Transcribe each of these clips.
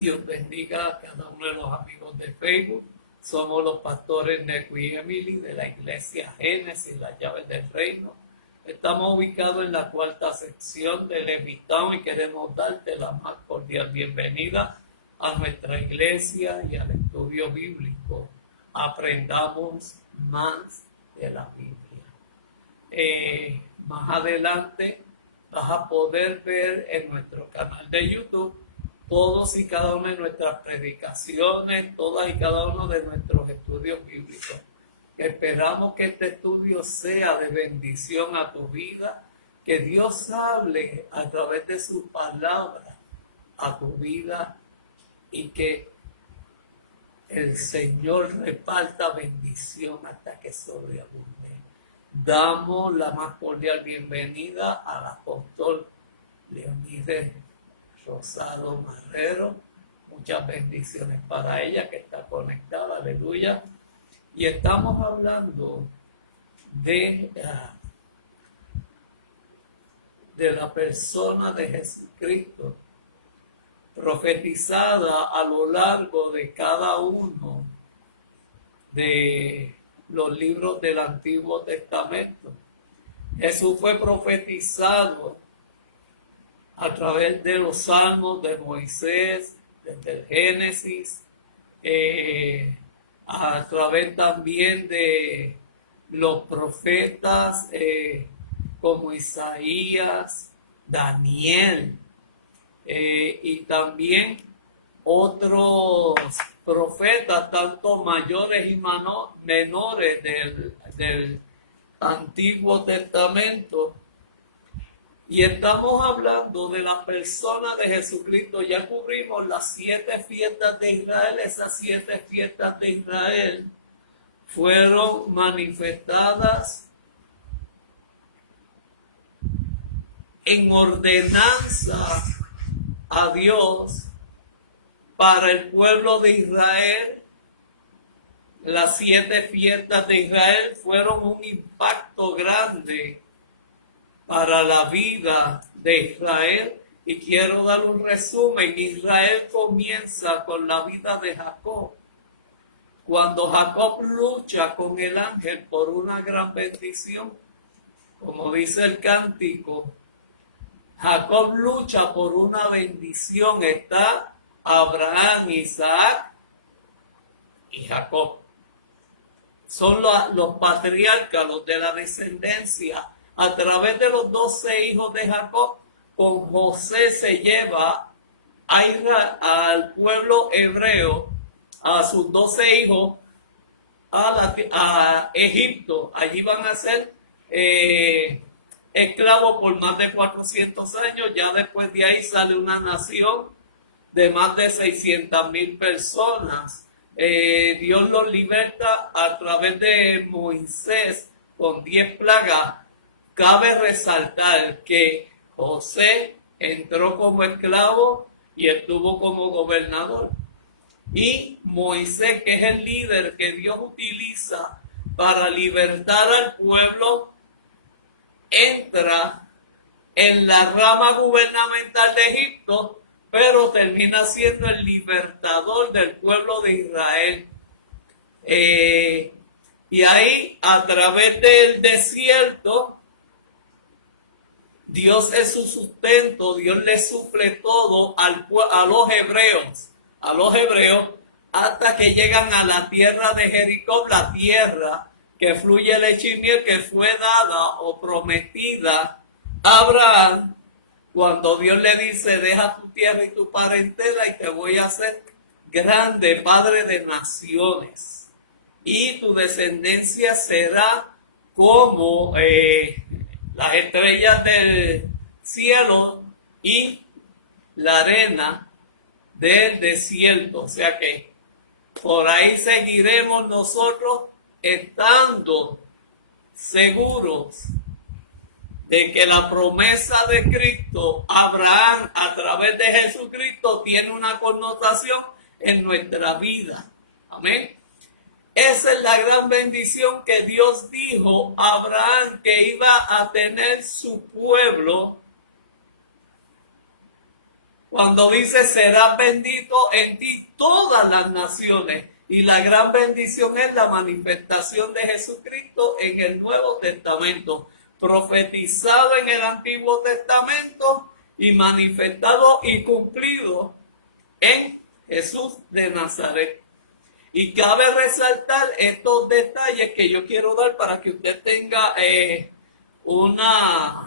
Dios bendiga a cada uno de los amigos de Facebook. Somos los pastores Neco y Emily de la iglesia Génesis, las llaves del reino. Estamos ubicados en la cuarta sección de Levitán y queremos darte la más cordial bienvenida a nuestra iglesia y al estudio bíblico. Aprendamos más de la Biblia. Más adelante vas a poder ver en nuestro canal de YouTube todos y cada una de nuestras predicaciones, todas y cada uno de nuestros estudios bíblicos. Esperamos que este estudio sea de bendición a tu vida, que Dios hable a través de su palabra a tu vida y que el Señor reparta bendición hasta que sobreabunde. Damos la más cordial bienvenida al apóstol Leonides Rosado Marrero. Muchas bendiciones para ella que está conectada, aleluya. Y estamos hablando de la persona de Jesucristo, profetizada a lo largo de cada uno de los libros del Antiguo Testamento. Jesús fue profetizado a través de los salmos de Moisés, desde el Génesis, a través también de los profetas como Isaías, Daniel, y también otros profetas, tanto mayores y menores del Antiguo Testamento. Y estamos hablando de la persona de Jesucristo. Ya cubrimos las 7 fiestas de Israel. Esas 7 fiestas de Israel fueron manifestadas en ordenanza a Dios para el pueblo de Israel. Las 7 fiestas de Israel fueron un impacto grande para la vida de Israel, y quiero dar un resumen. Israel comienza con la vida de Jacob. Cuando Jacob lucha con el ángel por una gran bendición, como dice el cántico, Jacob lucha por una bendición. Está Abraham, Isaac y Jacob. Son los patriarcas, los de la descendencia. A través de los 12 hijos de Jacob, con José se lleva al pueblo hebreo, a sus 12 hijos, a Egipto. Allí van a ser esclavos por más de 400 años. Ya después de ahí sale una nación de más de 600,000 personas. Dios los liberta a través de Moisés con 10 plagas. Cabe resaltar que José entró como esclavo y estuvo como gobernador. Y Moisés, que es el líder que Dios utiliza para libertar al pueblo, entra en la rama gubernamental de Egipto, pero termina siendo el libertador del pueblo de Israel. Y ahí, a través del desierto, Dios es su sustento. Dios le suple todo a los hebreos, hasta que llegan a la tierra de Jericó, la tierra que fluye leche y miel, que fue dada o prometida a Abraham, cuando Dios le dice: deja tu tierra y tu parentela y te voy a hacer grande, padre de naciones, y tu descendencia será como las estrellas del cielo y la arena del desierto. O sea que por ahí seguiremos nosotros, estando seguros de que la promesa de Cristo a Abraham a través de Jesucristo tiene una connotación en nuestra vida. Amén. Esa es la gran bendición que Dios dijo a Abraham que iba a tener su pueblo Cuando dice, será bendito en ti todas las naciones. Y la gran bendición es la manifestación de Jesucristo en el Nuevo Testamento, profetizado en el Antiguo Testamento y manifestado y cumplido en Jesús de Nazaret. Y cabe resaltar estos detalles que yo quiero dar para que usted tenga una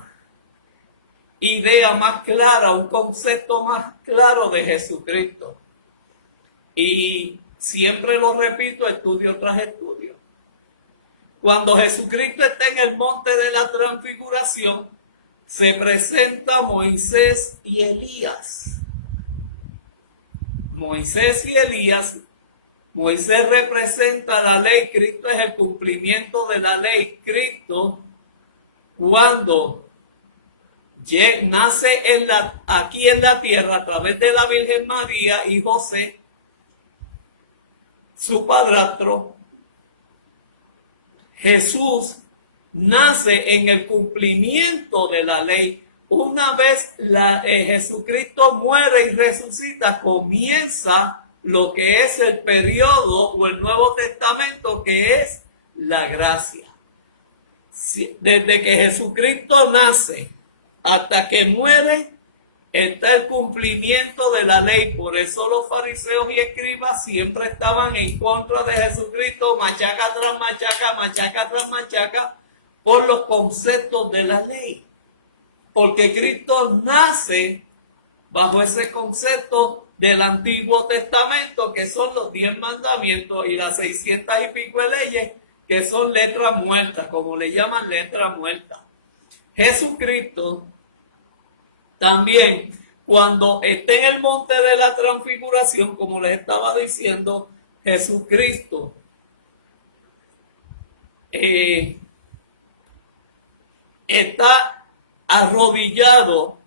idea más clara, un concepto más claro de Jesucristo. Y siempre lo repito, estudio tras estudio. Cuando Jesucristo está en el monte de la transfiguración, se presenta Moisés y Elías. Moisés y Elías. Moisés representa la ley, Cristo es el cumplimiento de la ley. Cristo, cuando nace aquí en la tierra a través de la Virgen María y José, su padrastro, Jesús nace en el cumplimiento de la ley. Una vez Jesucristo muere y resucita, comienza lo que es el periodo o el Nuevo Testamento, que es la gracia. Desde que Jesucristo nace hasta que muere, está el cumplimiento de la ley. Por eso los fariseos y escribas siempre estaban en contra de Jesucristo, machaca tras machaca, machaca tras machaca, por los conceptos de la ley. Porque Cristo nace bajo ese concepto del Antiguo Testamento, que son los 10 mandamientos y las 600 y pico de leyes, que son letras muertas, como le llaman letras muertas. Jesucristo también, cuando esté en el monte de la transfiguración, como les estaba diciendo, Jesucristo está arrodillado.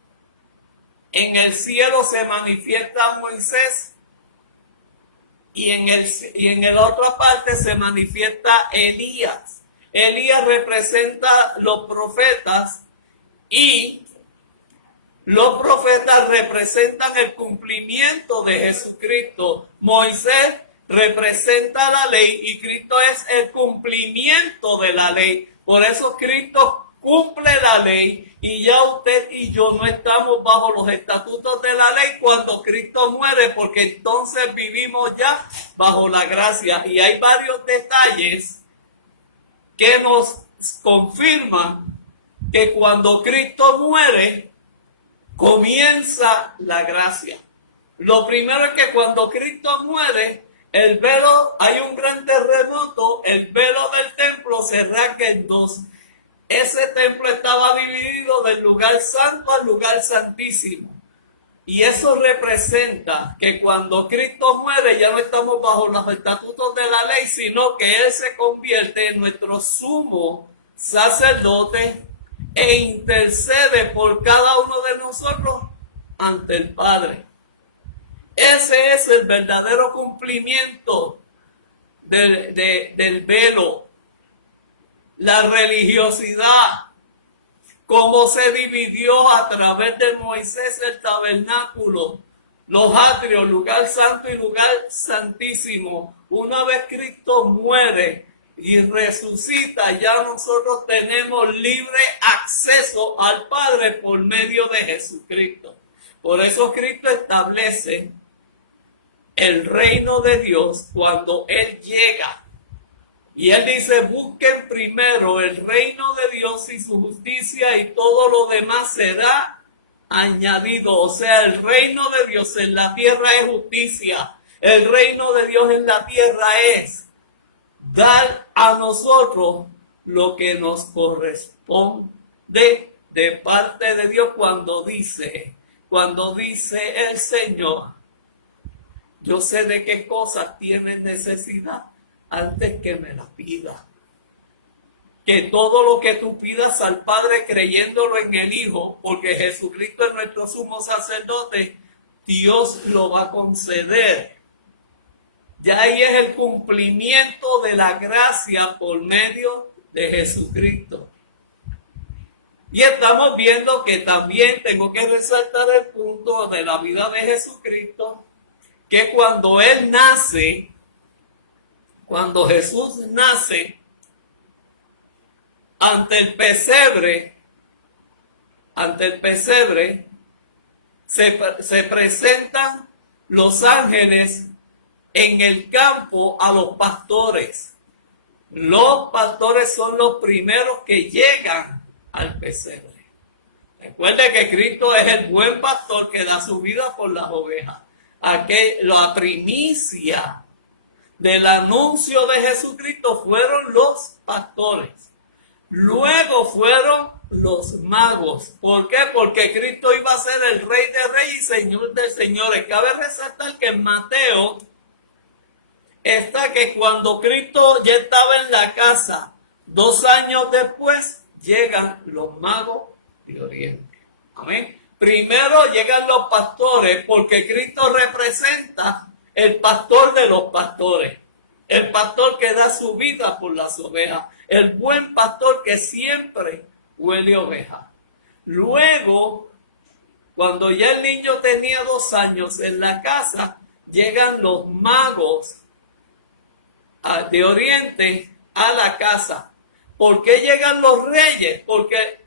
En el cielo se manifiesta Moisés y en la otra parte se manifiesta Elías. Elías representa los profetas y los profetas representan el cumplimiento de Jesucristo. Moisés representa la ley y Cristo es el cumplimiento de la ley. Por eso Cristo cumple la ley y ya usted y yo no estamos bajo los estatutos de la ley cuando Cristo muere, porque entonces vivimos ya bajo la gracia. Y hay varios detalles que nos confirman que cuando Cristo muere, comienza la gracia. Lo primero es que cuando Cristo muere, el velo, hay un gran terremoto, el velo del templo se rasga en dos. Ese templo estaba dividido del lugar santo al lugar santísimo. Y eso representa que cuando Cristo muere ya no estamos bajo los estatutos de la ley, sino que Él se convierte en nuestro sumo sacerdote e intercede por cada uno de nosotros ante el Padre. Ese es el verdadero cumplimiento del velo. La religiosidad, cómo se dividió a través de Moisés el tabernáculo, los atrios, lugar santo y lugar santísimo. Una vez Cristo muere y resucita, ya nosotros tenemos libre acceso al Padre por medio de Jesucristo. Por eso Cristo establece el reino de Dios cuando Él llega. Y Él dice, busquen primero el reino de Dios y su justicia y todo lo demás será añadido. O sea, el reino de Dios en la tierra es justicia. El reino de Dios en la tierra es dar a nosotros lo que nos corresponde de parte de Dios cuando dice el Señor, yo sé de qué cosas tienen necesidad antes que me la pida. Que todo lo que tú pidas al Padre creyéndolo en el Hijo, porque Jesucristo es nuestro sumo sacerdote, Dios lo va a conceder. Ya ahí es el cumplimiento de la gracia por medio de Jesucristo. Y estamos viendo que también tengo que resaltar el punto de la vida de Jesucristo, que cuando Jesús nace ante el pesebre, se presentan los ángeles en el campo a los pastores. Los pastores son los primeros que llegan al pesebre. Recuerde que Cristo es el buen pastor que da su vida por las ovejas. La primicia del anuncio de Jesucristo fueron los pastores. Luego fueron los magos. ¿Por qué? Porque Cristo iba a ser el Rey de Reyes y Señor de Señores. Cabe resaltar que en Mateo está que cuando Cristo ya estaba en la casa, 2 años después, llegan los magos de Oriente. Amén. Primero llegan los pastores, porque Cristo representa el pastor de los pastores. El pastor que da su vida por las ovejas. El buen pastor que siempre huele oveja. Luego, cuando ya el niño tenía 2 años en la casa, llegan los magos de Oriente a la casa. ¿Por qué llegan los reyes? Porque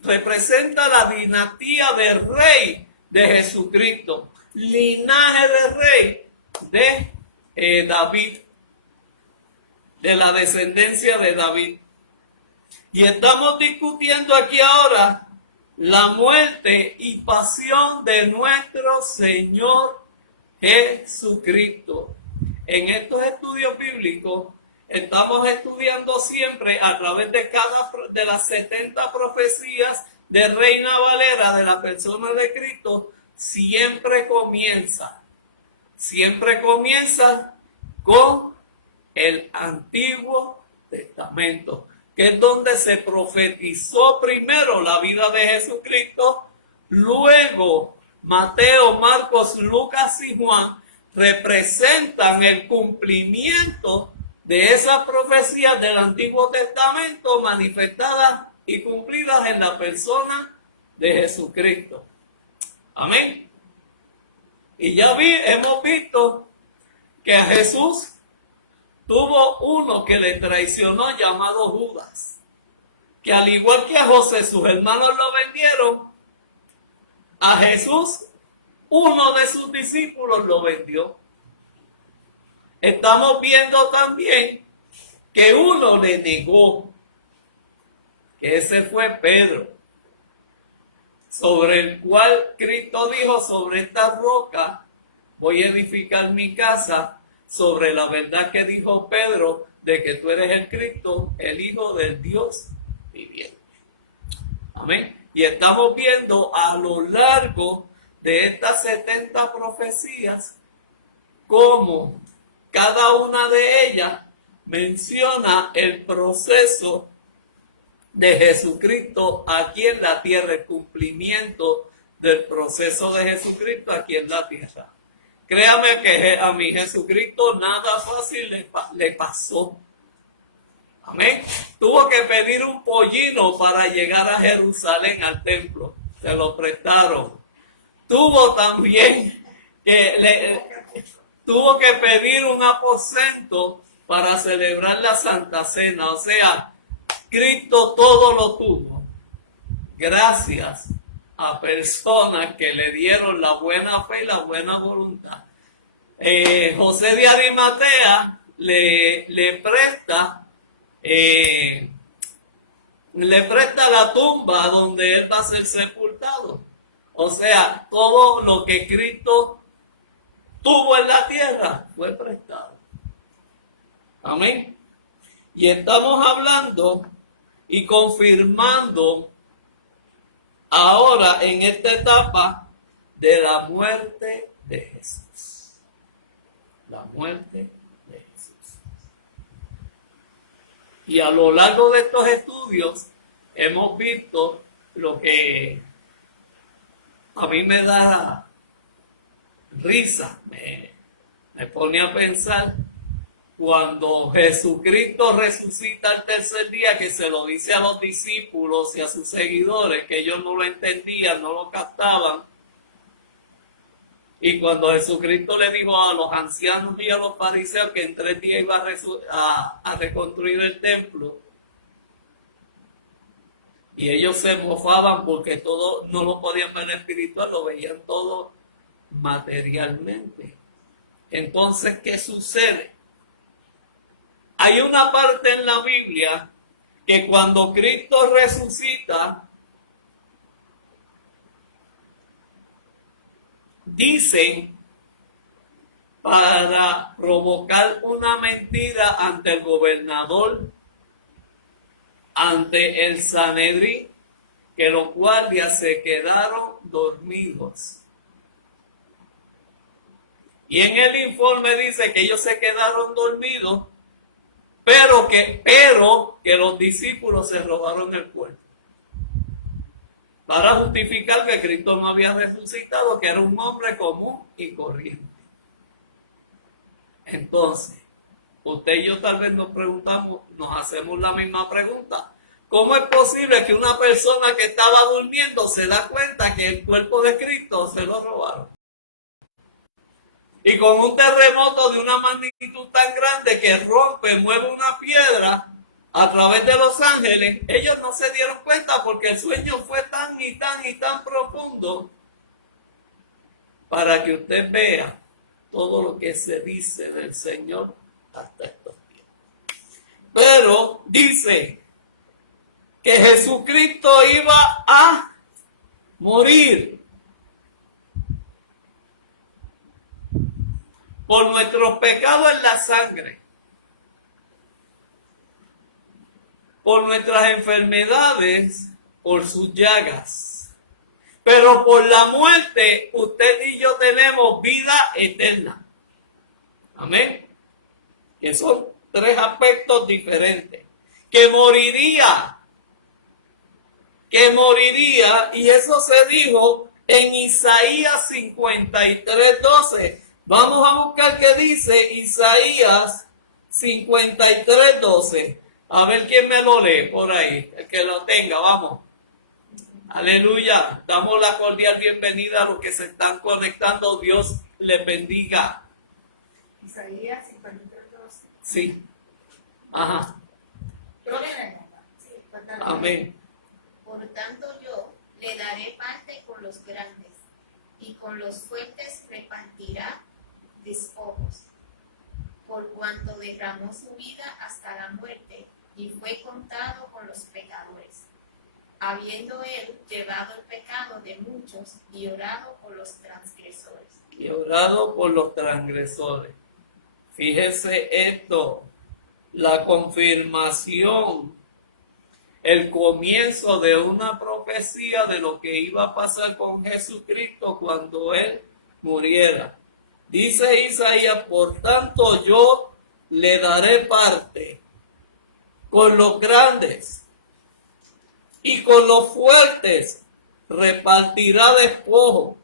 representa la dinastía del rey de Jesucristo, linaje del rey de David, de la descendencia de David. Y estamos discutiendo aquí ahora la muerte y pasión de nuestro Señor Jesucristo. En estos estudios bíblicos estamos estudiando siempre a través de las 70 profecías de Reina Valera de la persona de Cristo. Siempre comienza con el Antiguo Testamento, que es donde se profetizó primero la vida de Jesucristo. Luego Mateo, Marcos, Lucas y Juan representan el cumplimiento de esas profecías del Antiguo Testamento manifestadas y cumplidas en la persona de Jesucristo. Amén. Y ya hemos visto que a Jesús tuvo uno que le traicionó llamado Judas, que al igual que a José sus hermanos lo vendieron, a Jesús uno de sus discípulos lo vendió. Estamos viendo también que uno le negó, que ese fue Pedro, sobre el cual Cristo dijo: sobre esta roca voy a edificar mi casa, sobre la verdad que dijo Pedro de que tú eres el Cristo, el Hijo del Dios viviente. Amén. Y estamos viendo a lo largo de estas 70 profecías cómo cada una de ellas menciona el proceso de Jesucristo aquí en la tierra, el cumplimiento del proceso de Jesucristo aquí en la tierra. Créame que a mi Jesucristo nada fácil le pasó. Amén. Tuvo que pedir un pollino para llegar a Jerusalén, al templo. Se lo prestaron. Tuvo también tuvo que pedir un aposento para celebrar la Santa Cena. O sea, Cristo todo lo tuvo gracias a personas que le dieron la buena fe y la buena voluntad. José de Arimatea le presta la tumba donde él va a ser sepultado. O sea, todo lo que Cristo tuvo en la tierra fue prestado. Amén. Y estamos hablando y confirmando ahora en esta etapa de la muerte de Jesús. La muerte de Jesús. Y a lo largo de estos estudios hemos visto lo que a mí me da risa, me pone a pensar cuando Jesucristo resucita al tercer día, que se lo dice a los discípulos y a sus seguidores, que ellos no lo entendían, no lo captaban. Y cuando Jesucristo le dijo a los ancianos y a los fariseos que en 3 días iba a reconstruir el templo, y ellos se mofaban porque todo no lo podían ver espiritual, lo veían todo materialmente. Entonces, ¿qué sucede? Hay una parte en la Biblia que cuando Cristo resucita, dicen para provocar una mentira ante el gobernador, ante el Sanedrín, que los guardias se quedaron dormidos. Y en el informe dice que ellos se quedaron dormidos, pero que los discípulos se robaron el cuerpo. Para justificar que Cristo no había resucitado, que era un hombre común y corriente. Entonces, usted y yo tal vez nos hacemos la misma pregunta. ¿Cómo es posible que una persona que estaba durmiendo se da cuenta que el cuerpo de Cristo se lo robaron? Y con un terremoto de una magnitud tan grande que rompe, mueve una piedra a través de Los Ángeles, ellos no se dieron cuenta porque el sueño fue tan y tan y tan profundo, para que usted vea todo lo que se dice del Señor hasta estos tiempos. Pero dice que Jesucristo iba a morir por nuestros pecados en la sangre, por nuestras enfermedades, por sus llagas. Pero por la muerte, usted y yo tenemos vida eterna. Amén. Que son 3 aspectos diferentes. Que moriría, y eso se dijo en Isaías 53:12. Vamos a buscar qué dice Isaías 53:12. A ver quién me lo lee por ahí. El que lo tenga, vamos. Aleluya. Damos la cordial bienvenida a los que se están conectando. Dios les bendiga. Isaías 53:12. Sí. Ajá. Amén. Por tanto yo le daré parte con los grandes, y con los fuertes repartirá despojos, por cuanto derramó su vida hasta la muerte, y fue contado con los pecadores, habiendo él llevado el pecado de muchos, y orado por los transgresores. Y orado por los transgresores. Fíjese esto, la confirmación, el comienzo de una profecía de lo que iba a pasar con Jesucristo cuando Él muriera. Dice Isaías, por tanto yo le daré parte con los grandes y con los fuertes repartirá despojo,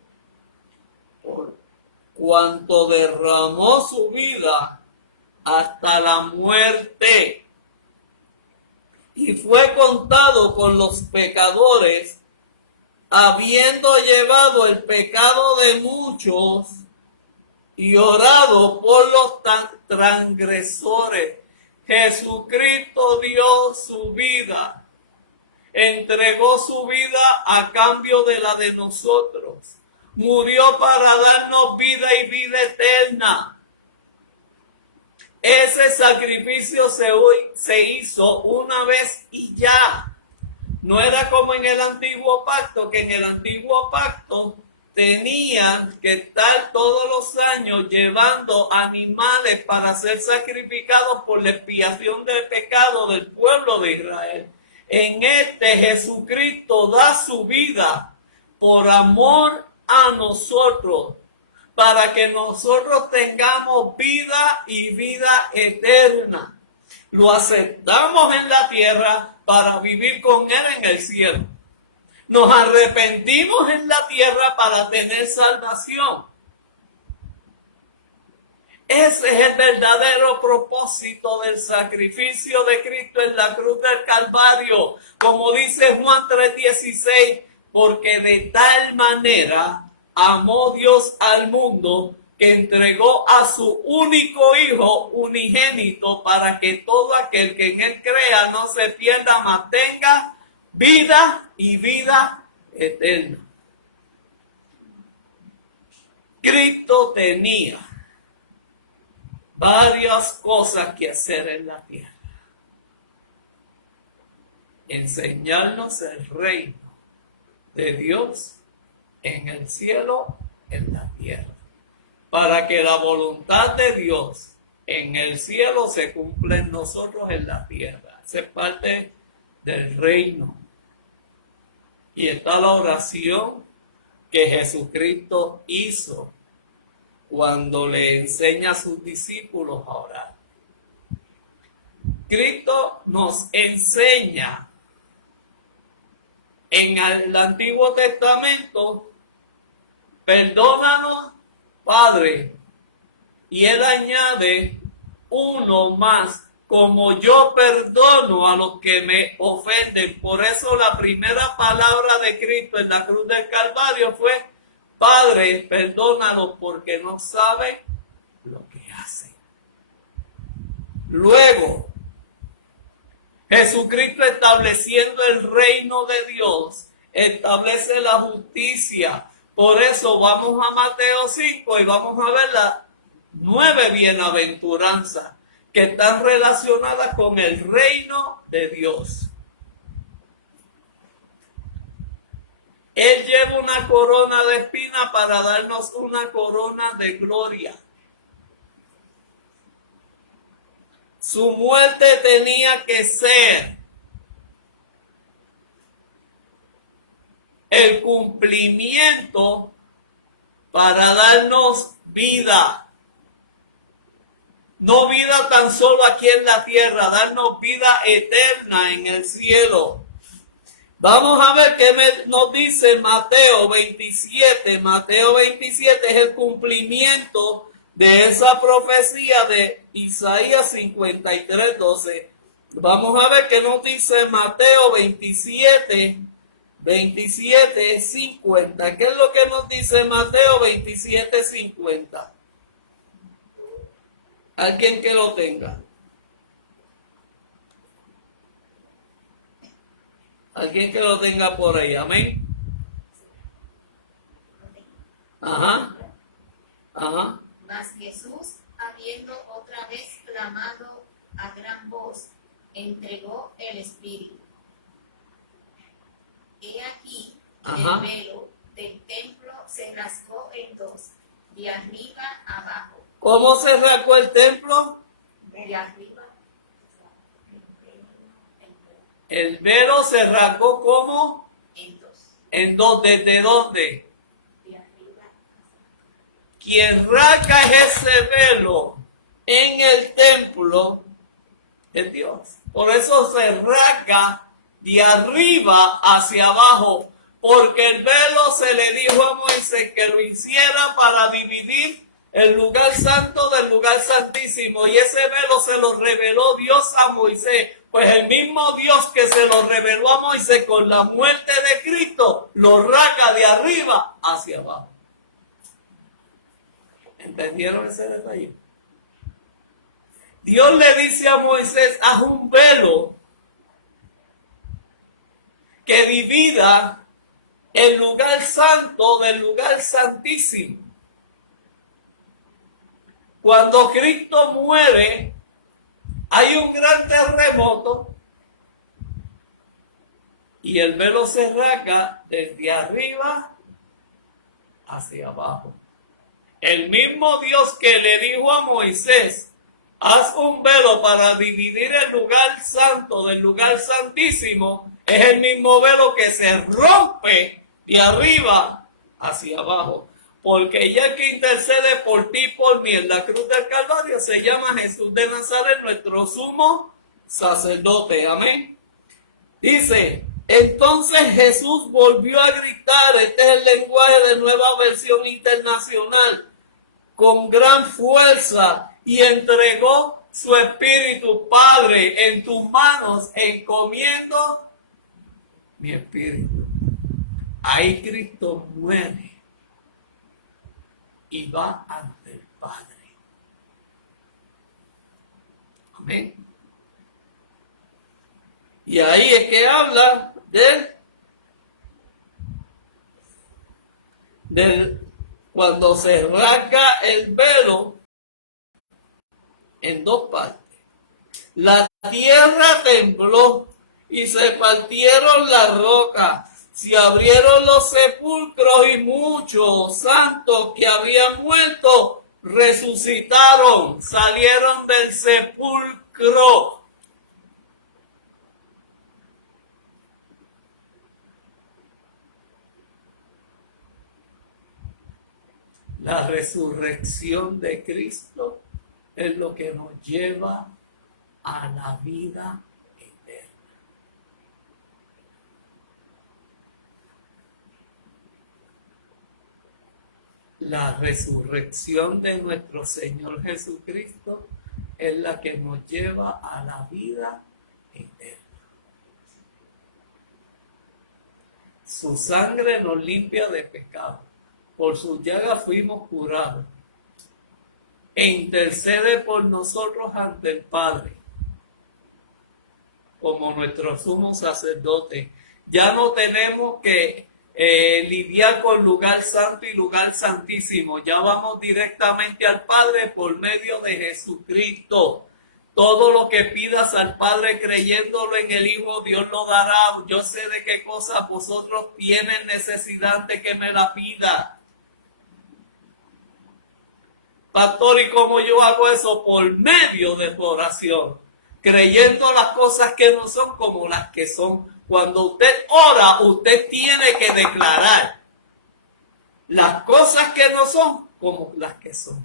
por cuanto derramó su vida hasta la muerte y fue contado con los pecadores, habiendo llevado el pecado de muchos y orado por los transgresores. Jesucristo dio su vida, entregó su vida a cambio de la de nosotros. Murió para darnos vida y vida eterna. Ese sacrificio se hizo una vez y ya. No era como en el antiguo pacto, que en el antiguo pacto tenían que estar todos los años llevando animales para ser sacrificados por la expiación del pecado del pueblo de Israel. En Jesucristo da su vida por amor a nosotros, para que nosotros tengamos vida y vida eterna. Lo aceptamos en la tierra para vivir con Él en el cielo. Nos arrepentimos en la tierra para tener salvación. Ese es el verdadero propósito del sacrificio de Cristo en la cruz del Calvario. Como dice Juan 3:16, porque de tal manera amó Dios al mundo que entregó a su único Hijo unigénito para que todo aquel que en él crea no se pierda, mas tenga vida y vida eterna. Cristo tenía varias cosas que hacer en la tierra. Enseñarnos el reino de Dios en el cielo, en la tierra, para que la voluntad de Dios en el cielo se cumpla en nosotros en la tierra. Esa es parte del reino. Y está la oración que Jesucristo hizo cuando le enseña a sus discípulos a orar. Cristo nos enseña en el Antiguo Testamento, perdónanos, Padre, y él añade uno más, como yo perdono a los que me ofenden. Por eso la primera palabra de Cristo en la cruz del Calvario fue: Padre, perdónalos porque no saben lo que hacen. Luego, Jesucristo, estableciendo el reino de Dios, establece la justicia. Por eso vamos a Mateo 5 y vamos a ver las 9 bienaventuranzas que están relacionadas con el reino de Dios. Él lleva una corona de espina para darnos una corona de gloria. Su muerte tenía que ser el cumplimiento para darnos vida. No vida tan solo aquí en la tierra, darnos vida eterna en el cielo. Vamos a ver qué nos dice Mateo 27. Mateo 27 es el cumplimiento de esa profecía de Isaías 53:12. Vamos a ver qué nos dice Mateo 27:50. ¿Qué es lo que nos dice Mateo 27:50? Alguien que lo tenga. Alguien que lo tenga por ahí. Amén. Ajá. Ajá. Mas Jesús, habiendo otra vez clamado a gran voz, entregó el Espíritu. He aquí, el velo del templo se rasgó en dos, de arriba abajo. ¿Cómo se rasgó el templo? De arriba. El velo se rasgó ¿cómo? En dos. En dos. ¿Desde dónde? De arriba. Quien rasga ese velo en el templo es Dios. Por eso se rasga de arriba hacia abajo, porque el velo se le dijo a Moisés que lo hiciera para dividir el lugar santo del lugar santísimo, y ese velo se lo reveló Dios a Moisés. Pues el mismo Dios que se lo reveló a Moisés con la muerte de Cristo, lo rasga de arriba hacia abajo. ¿Entendieron ese detalle? Dios le dice a Moisés: haz un velo que divida el lugar santo del lugar santísimo. Cuando Cristo muere, hay un gran terremoto y el velo se rasga desde arriba hacia abajo. El mismo Dios que le dijo a Moisés: haz un velo para dividir el lugar santo del lugar santísimo, es el mismo velo que se rompe de arriba hacia abajo. Porque ya que intercede por ti y por mí en la cruz del Calvario, se llama Jesús de Nazaret, nuestro sumo sacerdote. Amén. Dice: entonces Jesús volvió a gritar. Este es el lenguaje de Nueva Versión Internacional. con gran fuerza y entregó su espíritu. Padre, en tus manos encomiendo mi espíritu. Ahí Cristo muere y va ante el Padre. Amén. Y ahí es que habla del cuando se rasga el velo en dos partes. La tierra tembló y se partieron las rocas, se abrieron los sepulcros y muchos santos que habían muerto resucitaron, salieron del sepulcro. La resurrección de Cristo es lo que nos lleva a la vida eterna. La resurrección de nuestro Señor Jesucristo es la que nos lleva a la vida eterna. Su sangre nos limpia de pecado. Por sus llagas fuimos curados. E intercede por nosotros ante el Padre, como nuestro sumo sacerdote. Ya no tenemos que lidiar con lugar santo y lugar santísimo. Ya vamos directamente al Padre por medio de Jesucristo. Todo lo que pidas al Padre creyéndolo en el Hijo, Dios lo dará. Yo sé de qué cosas vosotros tienen necesidad de que me la pida. Pastor, ¿y cómo yo hago eso? Por medio de tu oración, creyendo las cosas que no son como las que son. Cuando usted ora, usted tiene que declarar las cosas que no son como las que son.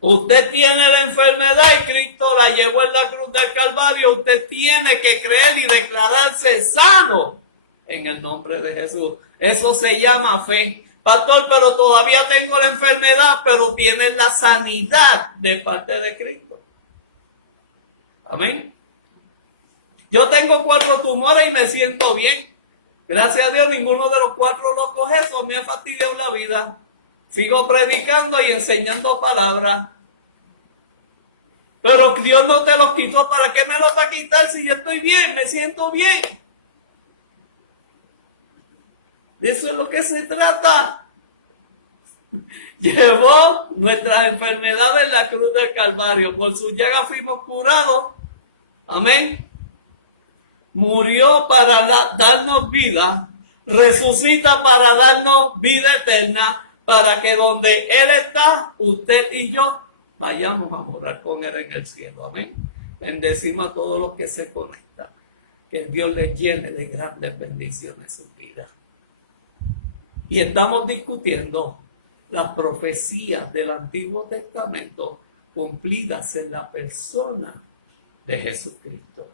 Usted tiene la enfermedad y Cristo la llevó en la cruz del Calvario. Usted tiene que creer y declararse sano en el nombre de Jesús. Eso se llama fe. Pastor, pero todavía tengo la enfermedad, pero tienes la sanidad de parte de Cristo. Amén. Yo tengo 4 tumores y me siento bien. Gracias a Dios, ninguno de los 4 locos esos me ha fastidiado la vida. Sigo predicando y enseñando palabras. Pero Dios no te los quitó. ¿Para qué me los va a quitar si yo estoy bien? Me siento bien. De eso es lo que se trata. Llevó nuestras enfermedades en la cruz del Calvario. Por sus llagas fuimos curados. Amén. Murió para darnos vida. Resucita para darnos vida eterna. Para que donde Él está, usted y yo vayamos a morar con Él en el cielo. Amén. Bendecimos a todos los que se conectan. Que Dios les llene de grandes bendiciones en su vida. Y estamos discutiendo las profecías del Antiguo Testamento cumplidas en la persona de Jesucristo.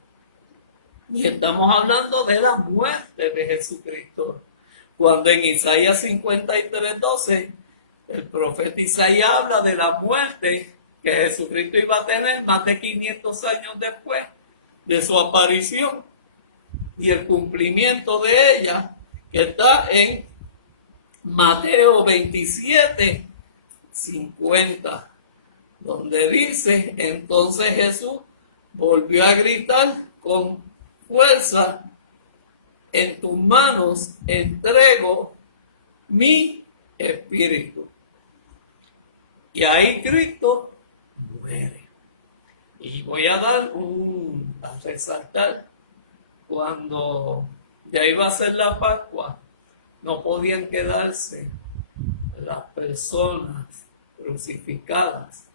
Y estamos hablando de la muerte de Jesucristo. Cuando en Isaías 53:12, el profeta Isaías habla de la muerte que Jesucristo iba a tener más de 500 años después de su aparición. Y el cumplimiento de ella, que está en Mateo 27:50, donde dice: entonces Jesús volvió a gritar con fuerza: en tus manos entrego mi espíritu. Y ahí Cristo muere. Y voy a a resaltar, cuando ya iba a ser la Pascua, no podían quedarse las personas crucificadas.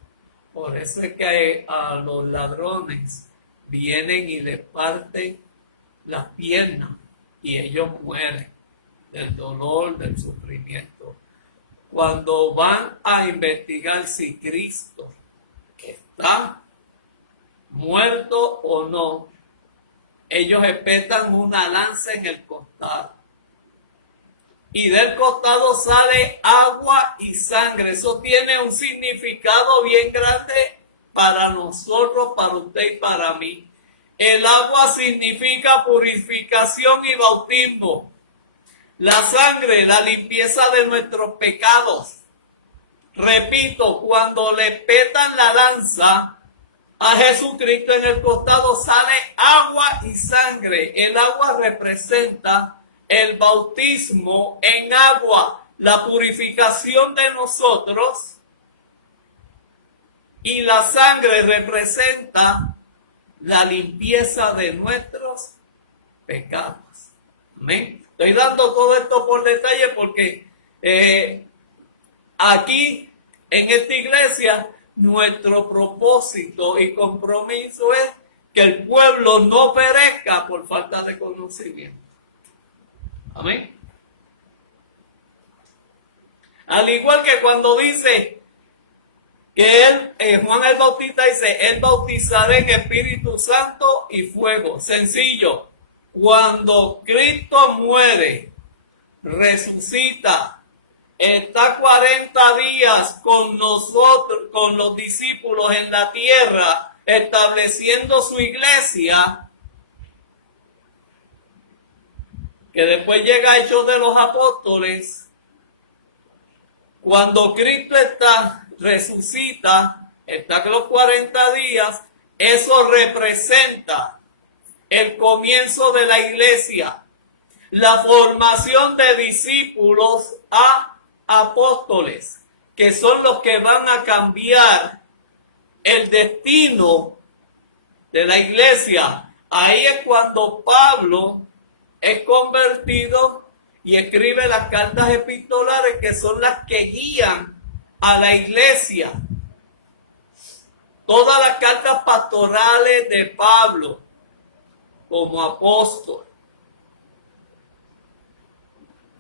Por eso es que a los ladrones vienen y les parten las piernas y ellos mueren del dolor, del sufrimiento. Cuando van a investigar si Cristo está muerto o no, ellos espetan una lanza en el costado. y del costado sale agua y sangre. Eso tiene un significado bien grande para nosotros, para usted y para mí. El agua significa purificación y bautismo. La sangre, la limpieza de nuestros pecados. Repito, cuando le petan la lanza a Jesucristo en el costado sale agua y sangre. El agua representa el bautismo en agua, la purificación de nosotros, y la sangre representa la limpieza de nuestros pecados. Amén. Estoy dando todo esto por detalle porque aquí en esta iglesia nuestro propósito y compromiso es que el pueblo no perezca por falta de conocimiento. Amén. Al igual que cuando dice que Juan el Bautista dice, él bautizará en Espíritu Santo y fuego. Sencillo. Cuando Cristo muere, resucita, está 40 días con nosotros, con los discípulos en la tierra, estableciendo su iglesia, que después llega Hechos de los Apóstoles. Cuando Cristo resucita, está con los 40 días, eso representa el comienzo de la iglesia, la formación de discípulos a apóstoles, que son los que van a cambiar el destino de la iglesia. Ahí es cuando Pablo es convertido y escribe las cartas epistolares, que son las que guían a la iglesia. Todas las cartas pastorales de Pablo como apóstol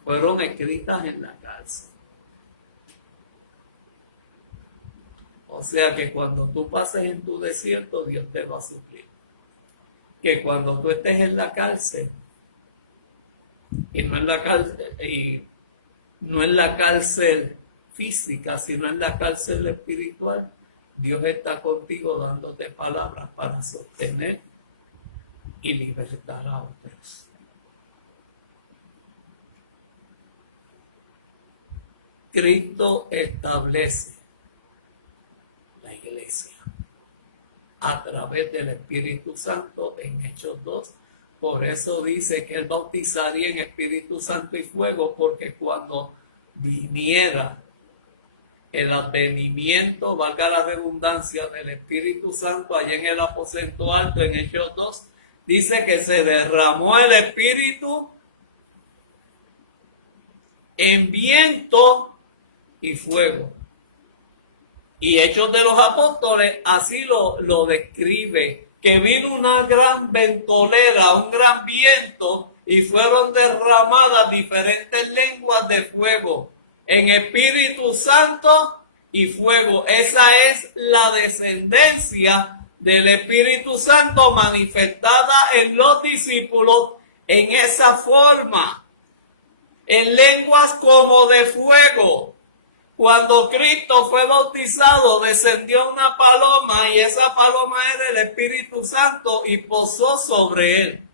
fueron escritas en la cárcel. O sea que cuando tú pases en tu desierto, Dios te va a suplir. Que cuando tú estés en la cárcel, y no en la cárcel física, sino en la cárcel espiritual, Dios está contigo dándote palabras para sostener y libertar a otros. Cristo establece la iglesia a través del Espíritu Santo en Hechos 2. Por eso dice que él bautizaría en Espíritu Santo y fuego, porque cuando viniera el advenimiento, valga la redundancia, del Espíritu Santo allá en el aposento alto en Hechos 2, dice que se derramó el Espíritu en viento y fuego. Y Hechos de los Apóstoles así lo describe, que vino una gran ventolera, un gran viento, y fueron derramadas diferentes lenguas de fuego en Espíritu Santo y fuego. Esa es la descendencia del Espíritu Santo manifestada en los discípulos en esa forma, en lenguas como de fuego. Cuando Cristo fue bautizado, descendió una paloma, y esa paloma era el Espíritu Santo y posó sobre él.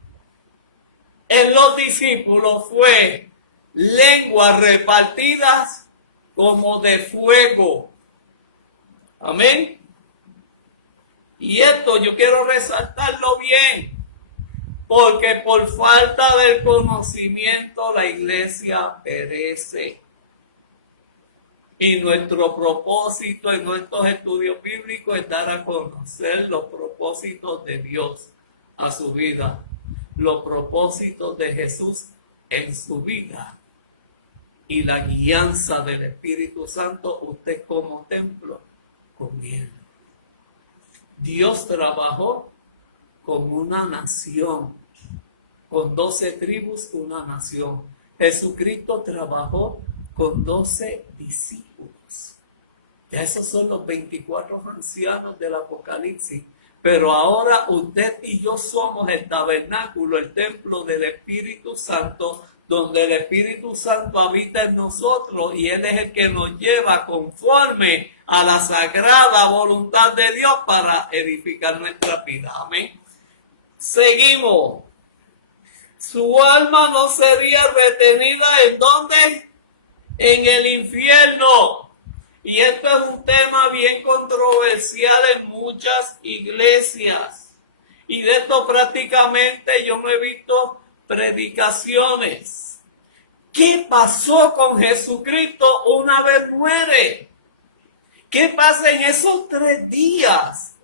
En los discípulos fue lenguas repartidas como de fuego. Amén. Y esto yo quiero resaltarlo bien, porque por falta del conocimiento la iglesia perece. Y nuestro propósito en nuestros estudios bíblicos es dar a conocer los propósitos de Dios a su vida, los propósitos de Jesús en su vida, y la guianza del Espíritu Santo, usted como templo con él. Dios trabajó con una nación, con 12 tribus, una nación. Jesucristo trabajó con 12 discípulos. Ya esos son los 24 ancianos del Apocalipsis. Pero ahora usted y yo somos el tabernáculo, el templo del Espíritu Santo, donde el Espíritu Santo habita en nosotros y Él es el que nos lleva conforme a la sagrada voluntad de Dios para edificar nuestra vida. Amén. Seguimos. Su alma no sería retenida ¿en dónde? En el infierno. Y esto es un tema bien controversial en muchas iglesias. Y de esto prácticamente yo no he visto predicaciones. ¿Qué pasó con Jesucristo una vez muere? ¿Qué pasa en esos 3 días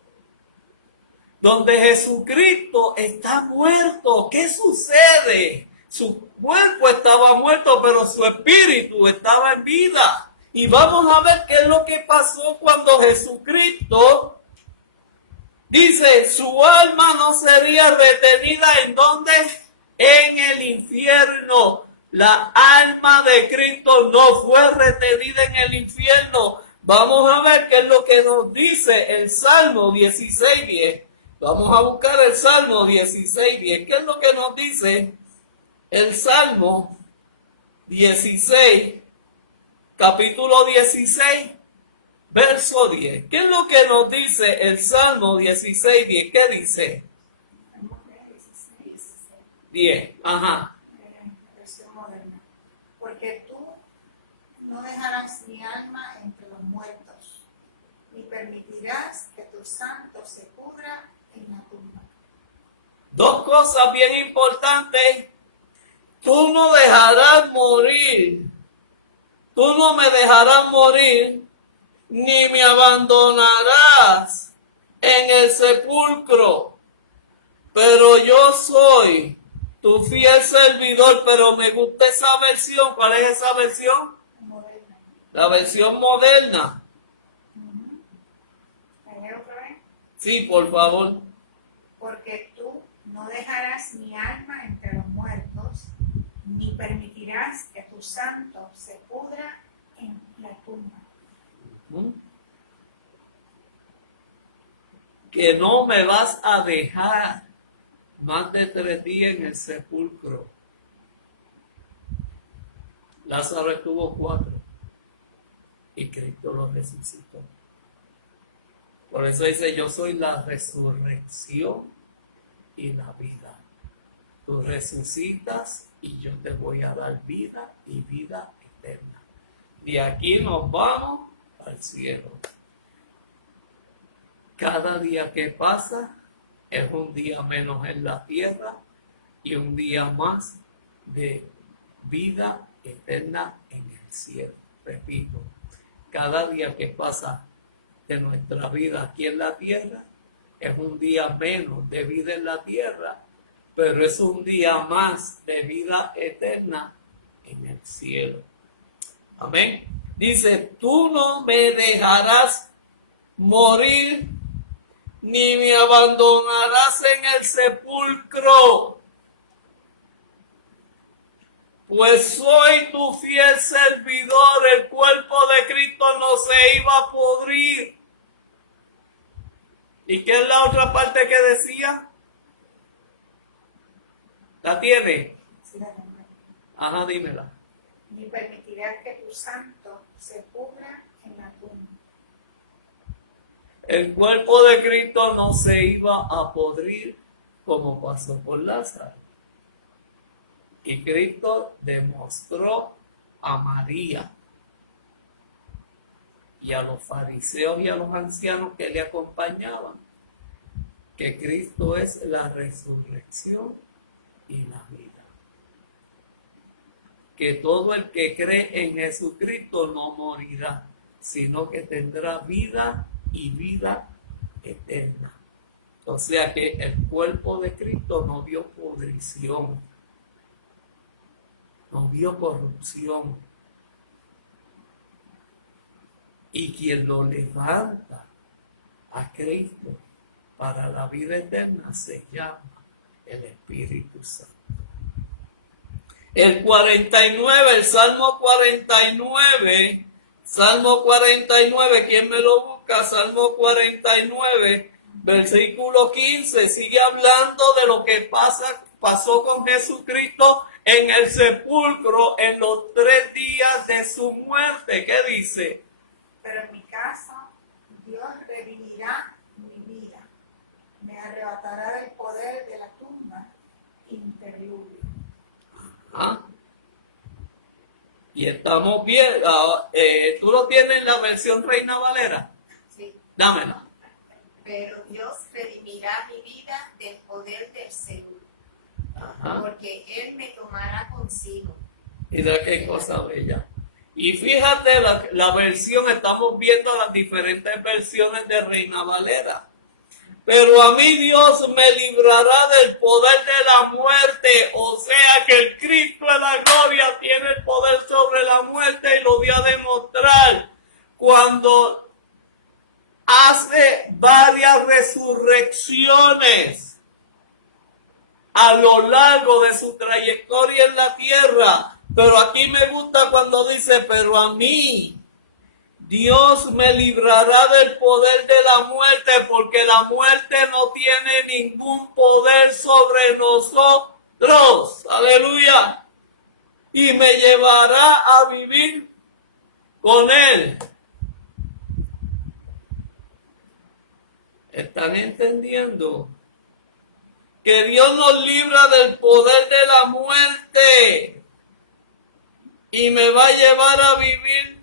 donde Jesucristo está muerto? ¿Qué sucede? Su cuerpo estaba muerto, pero su espíritu estaba en vida. Y vamos a ver qué es lo que pasó cuando Jesucristo dice, su alma no sería retenida ¿en dónde? En el infierno. La alma de Cristo no fue retenida en el infierno. Vamos a ver qué es lo que nos dice el Salmo 16:10. Vamos a buscar el Salmo 16:10. ¿Qué es lo que nos dice el Salmo 16, capítulo 16, verso 10? ¿Qué es lo que nos dice el Salmo 16:10? ¿Qué dice? 10, ajá. Versión moderna. Porque tú no dejarás mi alma entre los muertos, ni permitirás que tu santo se pudra en la tumba. 2 cosas bien importantes. Tú no dejarás morir. Tú no me dejarás morir, ni me abandonarás en el sepulcro. Pero yo soy tu fiel servidor. Pero me gusta esa versión. ¿Cuál es esa versión? Moderna. La versión moderna. ¿Leer otra vez? Sí, por favor. Porque tú no dejarás mi alma entre los muertos, ni permitirás que tu santo se pudra en la tumba. Que no me vas a dejar más de 3 días en el sepulcro. Lázaro estuvo 4 y Cristo lo resucitó. Por eso dice, yo soy la resurrección y la vida. Tú resucitas y yo te voy a dar vida y vida eterna. De aquí nos vamos al cielo. Cada día que pasa es un día menos en la tierra y un día más de vida eterna en el cielo. Repito, cada día que pasa de nuestra vida aquí en la tierra es un día menos de vida en la tierra, pero es un día más de vida eterna en el cielo. Amén. Dice, tú no me dejarás morir, ni me abandonarás en el sepulcro, pues soy tu fiel servidor. El cuerpo de Cristo no se iba a pudrir. ¿Y qué es la otra parte que decía? ¿La tiene? Sí, la nombré. Ajá, dímela. Ni permitirás que tu santo se pudra en la tumba. El cuerpo de Cristo no se iba a podrir como pasó por Lázaro. Y Cristo demostró a María y a los fariseos y a los ancianos que le acompañaban que Cristo es la resurrección y la vida. Que todo el que cree en Jesucristo no morirá, sino que tendrá vida y vida eterna. O sea que el cuerpo de Cristo no vio pudrición, no vio corrupción. Y quien lo levanta a Cristo para la vida eterna se llama el Espíritu Santo. El 49, el Salmo 49, ¿quién me lo busca? Salmo 49, versículo 15, sigue hablando de lo que pasa pasó con Jesucristo en el sepulcro en los 3 días de su muerte. ¿Qué dice? Pero en mi caso, Dios revivirá mi vida. Me arrebatará del poder de la tumba interludio. ¿Ah? Y estamos bien. ¿Tú lo tienes en la versión Reina Valera? Sí. Dámela. Pero Dios redimirá mi vida del poder del Seol, Ajá. porque Él me tomará consigo. Mira qué cosa bella. Y fíjate la versión, estamos viendo las diferentes versiones de Reina Valera. Pero a mí Dios me librará del poder de la muerte. O sea que el Cristo de la gloria tiene el poder sobre la muerte y lo dio a demostrar cuando hace varias resurrecciones a lo largo de su trayectoria en la tierra. Pero aquí me gusta cuando dice, pero a mí Dios me librará del poder de la muerte, porque la muerte no tiene ningún poder sobre nosotros. Aleluya. Y me llevará a vivir con Él. ¿Están entendiendo? Que Dios nos libra del poder de la muerte y me va a llevar a vivir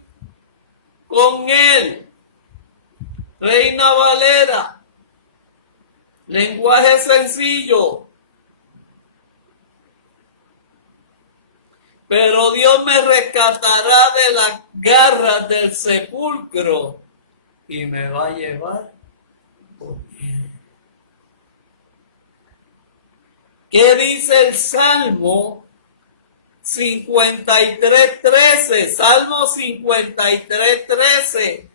con Él. Reina Valera, lenguaje sencillo. Pero Dios me rescatará de las garras del sepulcro y me va a llevar con Él. ¿Qué dice el Salmo 53:13? Salmo 53:13.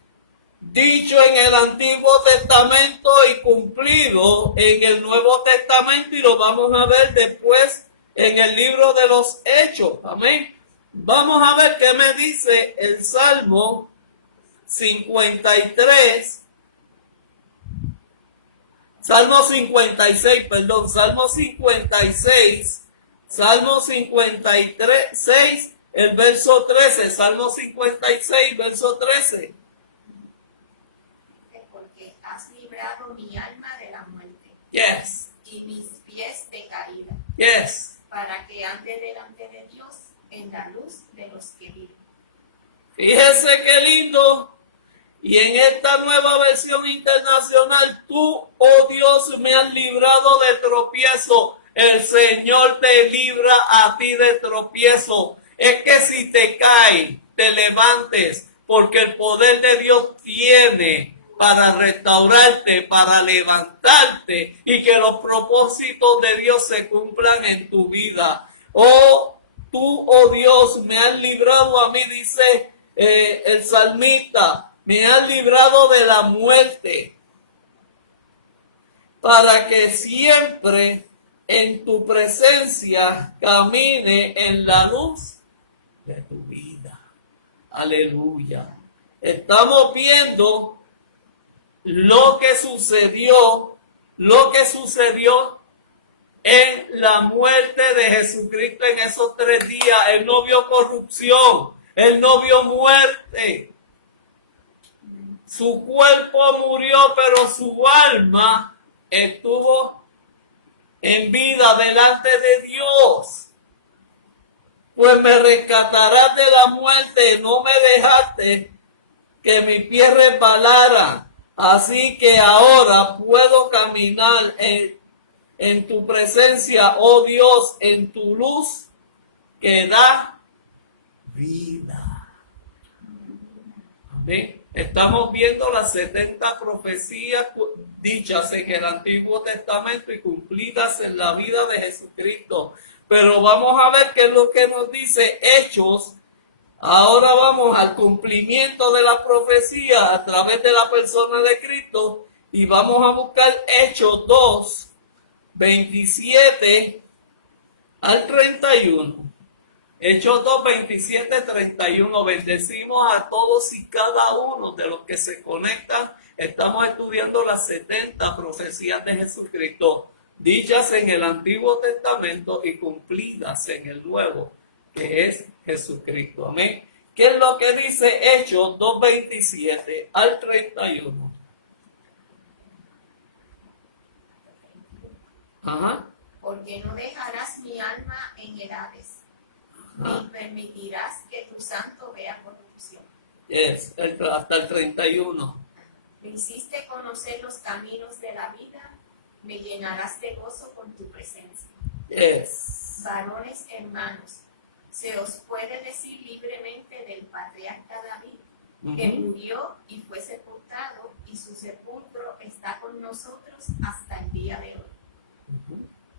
Dicho en el Antiguo Testamento y cumplido en el Nuevo Testamento, y lo vamos a ver después en el libro de los Hechos. Amén. Vamos a ver qué me dice el Salmo 53. Salmo 56, perdón, Salmo 56, Salmo 53, el verso 13, Salmo 56, verso 13. Porque has librado mi alma de la muerte Yes, y mis pies de caída, yes. para que ande delante de Dios en la luz de los que viven. Fíjese qué lindo. Y en esta nueva versión internacional, tú, oh Dios, me has librado de tropiezo. El Señor te libra a ti de tropiezo. Es que si te caes, te levantes, porque el poder de Dios tiene para restaurarte, para levantarte y que los propósitos de Dios se cumplan en tu vida. Oh, tú, oh Dios, me has librado a mí, dice el salmista. Me has librado de la muerte para que siempre en tu presencia camine en la luz de tu vida. Aleluya. Estamos viendo lo que sucedió en la muerte de Jesucristo en esos 3 días. Él no vio corrupción, él no vio muerte. Su cuerpo murió, pero su alma estuvo en vida delante de Dios. Pues me rescatarás de la muerte, no me dejaste que mis pies resbalaran. Así que ahora puedo caminar en tu presencia, oh Dios, en tu luz que da vida. Amén. Estamos viendo las 70 profecías dichas en el Antiguo Testamento y cumplidas en la vida de Jesucristo. Pero vamos a ver qué es lo que nos dice Hechos. Ahora vamos al cumplimiento de la profecía a través de la persona de Cristo y vamos a buscar Hechos 2, 27 al 31. Hechos 2, 27, 31. Bendecimos a todos y cada uno de los que se conectan. Estamos estudiando las 70 profecías de Jesucristo. dichas en el Antiguo Testamento y cumplidas en el Nuevo, que es Jesucristo. Amén. ¿Qué es lo que dice Hechos 2:27 al 31? Ajá. Porque no dejarás mi alma en el Hades, Ajá. ni permitirás que tu santo vea corrupción. Yes, hasta el 31. Me hiciste conocer los caminos de la vida, me llenarás de gozo con tu presencia. Yes. Varones hermanos, se os puede decir libremente del patriarca David, que murió y fue sepultado, y su sepulcro está con nosotros hasta el día de hoy.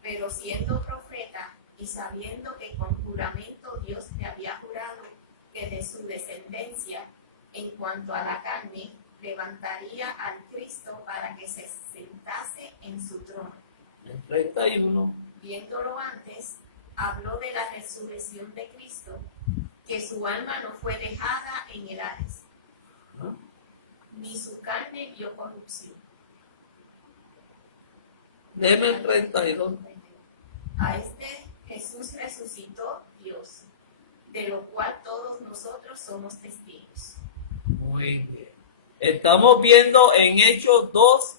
Pero siendo profeta y sabiendo que con juramento Dios le había jurado que de su descendencia, en cuanto a la carne, levantaría al Cristo para que se sentase en su trono. El 31. Viéndolo antes, habló de la resurrección de Cristo, que su alma no fue dejada en el Hades, Ajá. ni su carne vio corrupción. Deme el 32. A este Jesús resucitó Dios, de lo cual todos nosotros somos testigos. Muy bien. Estamos viendo en Hechos 2,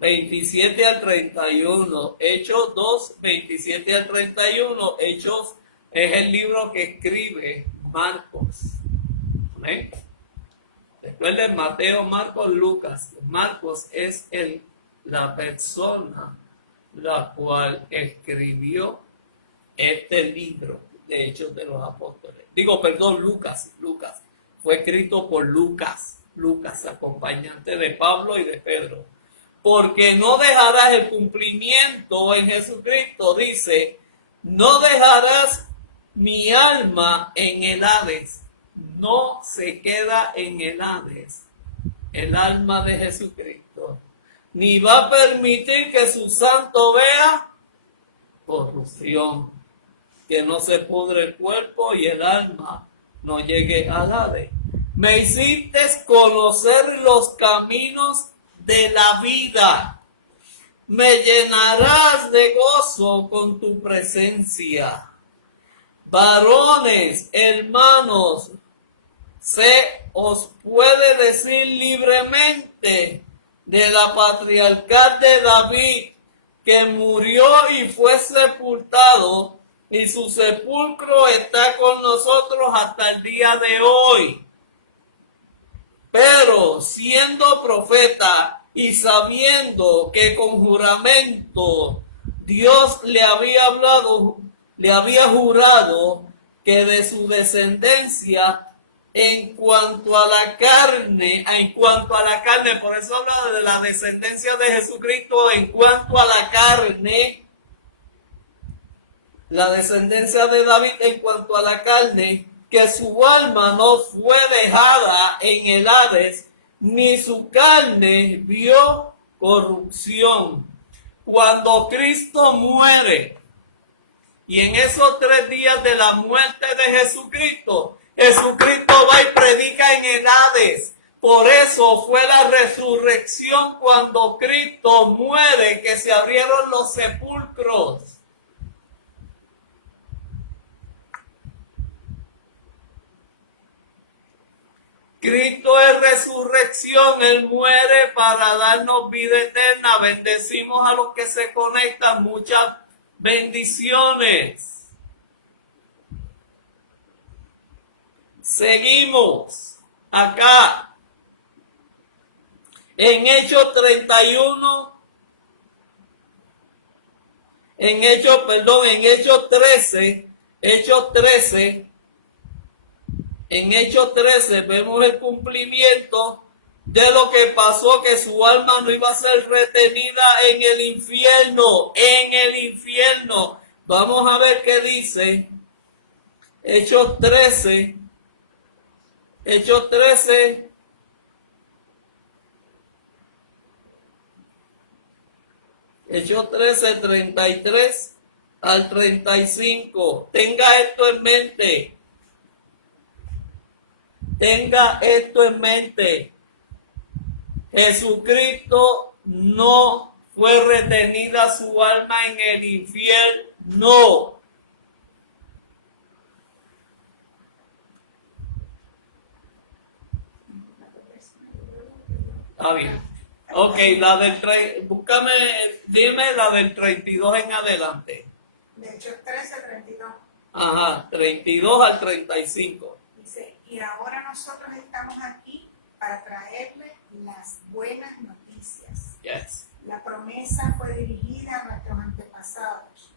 27 al 31. Hechos 2, 27 al 31. Hechos es el libro que escribe Marcos. ¿Amén? Recuerden Mateo, Marcos, Lucas. Marcos es la persona la cual escribió este libro de Hechos de los Apóstoles. Lucas. Fue escrito por Lucas, acompañante de Pablo y de Pedro. Porque no dejarás el cumplimiento en Jesucristo, dice, no dejarás mi alma en el Hades. No se queda en el Hades el alma de Jesucristo, ni va a permitir que su santo vea corrupción, que no se pudre el cuerpo y el alma no llegue al Hades. Me hiciste conocer los caminos de la vida, me llenarás de gozo con tu presencia. Varones, hermanos, se os puede decir libremente de la patriarcal de David, que murió y fue sepultado, y su sepulcro está con nosotros hasta el día de hoy. Pero siendo profeta y sabiendo que con juramento Dios le había jurado que de su descendencia en cuanto a la carne, por eso habla de la descendencia de Jesucristo en cuanto a la carne, la descendencia de David en cuanto a la carne, que su alma no fue dejada en el Hades, ni su carne vio corrupción. Cuando Cristo muere, y en esos 3 días de la muerte de Jesucristo va y predica en el Hades. Por eso fue la resurrección cuando Cristo muere, que se abrieron los sepulcros. Cristo es resurrección, Él muere para darnos vida eterna. Bendecimos a los que se conectan, muchas bendiciones. Seguimos acá en Hechos 31, en Hechos 13, en Hechos 13 vemos el cumplimiento de lo que pasó, que su alma no iba a ser retenida en el infierno, Vamos a ver qué dice Hechos 13, 33 al 35. Tenga esto en mente. Jesucristo no fue retenida su alma en el infierno. Está bien. Ok, búscame, dime la del 32 en adelante. De hecho, 13, 32. Ajá, 32 al 35. Dice, y ahora nosotros estamos aquí para traerle las buenas noticias. Yes. La promesa fue dirigida a nuestros antepasados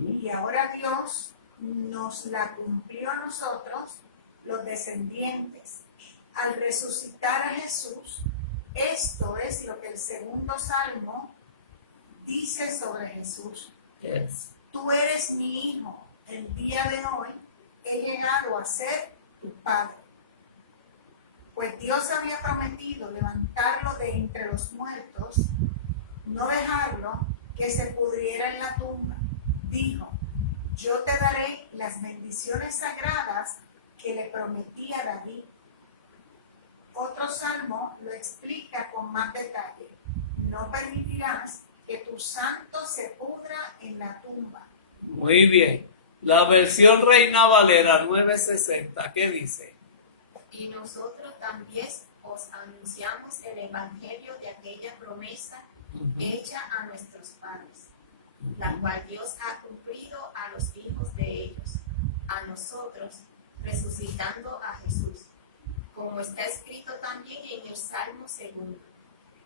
y ahora Dios nos la cumplió a nosotros, los descendientes, al resucitar a Jesús. Esto es lo que el segundo salmo dice sobre Jesús. Yes. Tú eres mi hijo, el día de hoy he llegado a ser tu padre. Pues Dios había prometido levantarlo de entre los muertos, no dejarlo que se pudriera en la tumba. Dijo, yo te daré las bendiciones sagradas que le prometí a David. Otro salmo lo explica con más detalle. No permitirás que tu santo se pudra en la tumba. Muy bien. La versión Reina Valera 960, ¿qué dice? Y nosotros también os anunciamos el evangelio de aquella promesa hecha a nuestros padres, la cual Dios ha cumplido a los hijos de ellos, a nosotros, resucitando a Jesús, como está escrito también en el Salmo 2.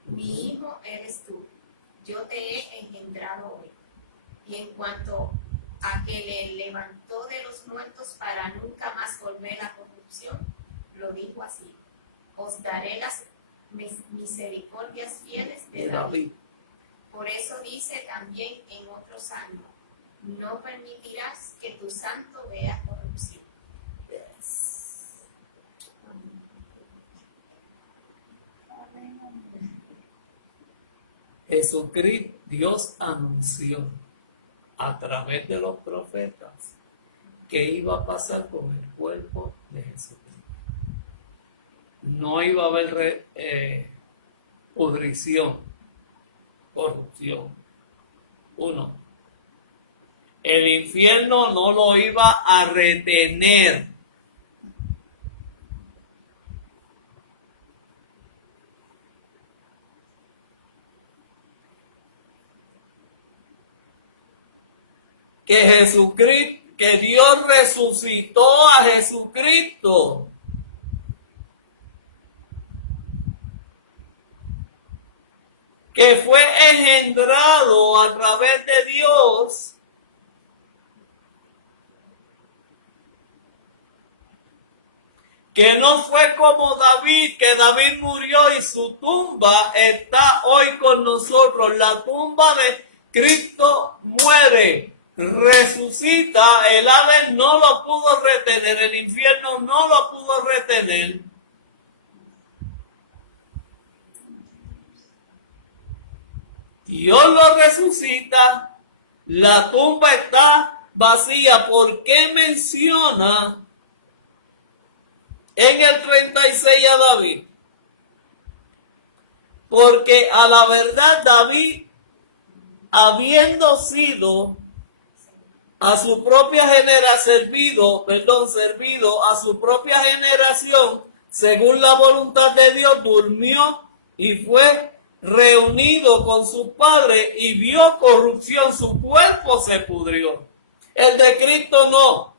Mi hijo eres tú, yo te he engendrado hoy. Y en cuanto a que le levantó de los muertos para nunca más volver a corrupción, lo dijo así: os daré las misericordias fieles de David. Por eso dice también en otro salmo: no permitirás que tu santo vea corrupción. Jesucristo, Dios anunció a través de los profetas que iba a pasar con el cuerpo de Jesucristo. No iba a haber pudrición, corrupción. 1. El infierno no lo iba a retener. Que Jesucristo, que Dios resucitó a Jesucristo. Que fue engendrado a través de Dios. Que no fue como David, que David murió y su tumba está hoy con nosotros. La tumba de Cristo muere, resucita, el Hades no lo pudo retener, el infierno no lo pudo retener. Dios lo resucita, la tumba está vacía. ¿Por qué menciona en el 36 a David? Porque a la verdad David, habiendo sido a su propia servido a su propia generación, según la voluntad de Dios, durmió y fue reunido con su padre y vio corrupción, su cuerpo se pudrió. El de Cristo no.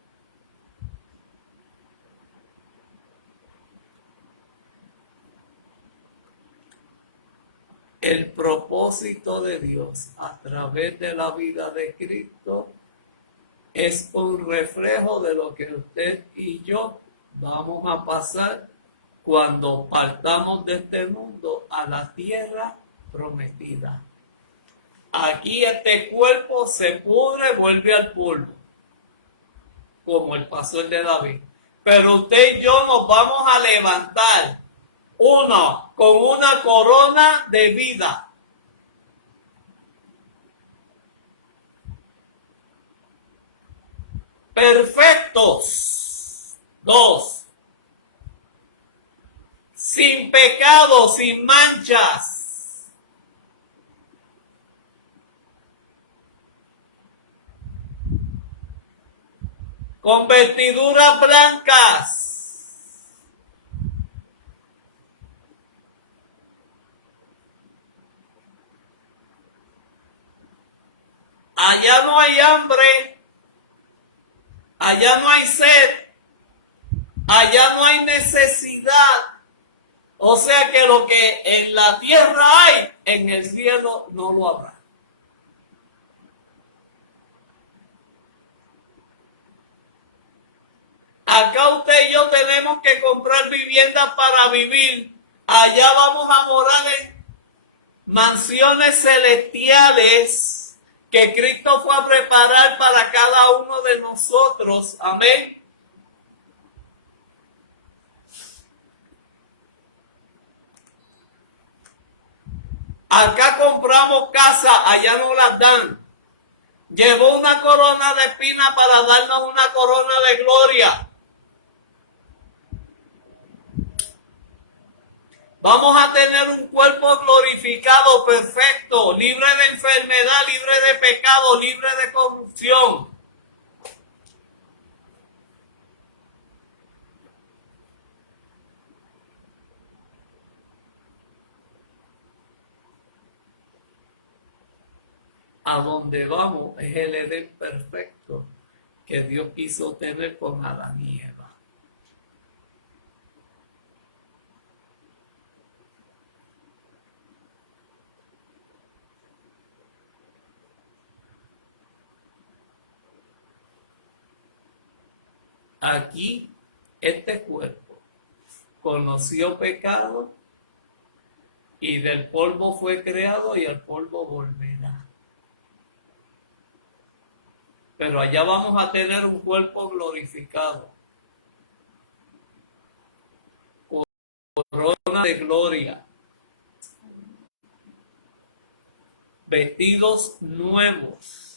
El propósito de Dios a través de la vida de Cristo es un reflejo de lo que usted y yo vamos a pasar cuando partamos de este mundo a la tierra prometida. Aquí este cuerpo se pudre, vuelve al polvo, como el pastor de David. Pero usted y yo nos vamos a levantar, uno, con una corona de vida. Perfectos. 2. Sin pecado, sin manchas. con vestiduras blancas. Allá no hay hambre, allá no hay sed, allá no hay necesidad. O sea que lo que en la tierra hay, en el cielo no lo habrá. Acá usted y yo tenemos que comprar viviendas para vivir. Allá vamos a morar en mansiones celestiales que Cristo fue a preparar para cada uno de nosotros. Amén. Acá compramos casa, allá no las dan. Llevó una corona de espina para darnos una corona de gloria. Vamos a tener un cuerpo glorificado, perfecto, libre de enfermedad, libre de pecado, libre de corrupción. A donde vamos es el Edén perfecto que Dios quiso tener con Adán y Eva. Aquí, este cuerpo conoció pecado y del polvo fue creado y al polvo volverá. Pero allá vamos a tener un cuerpo glorificado. Corona de gloria. Vestidos nuevos.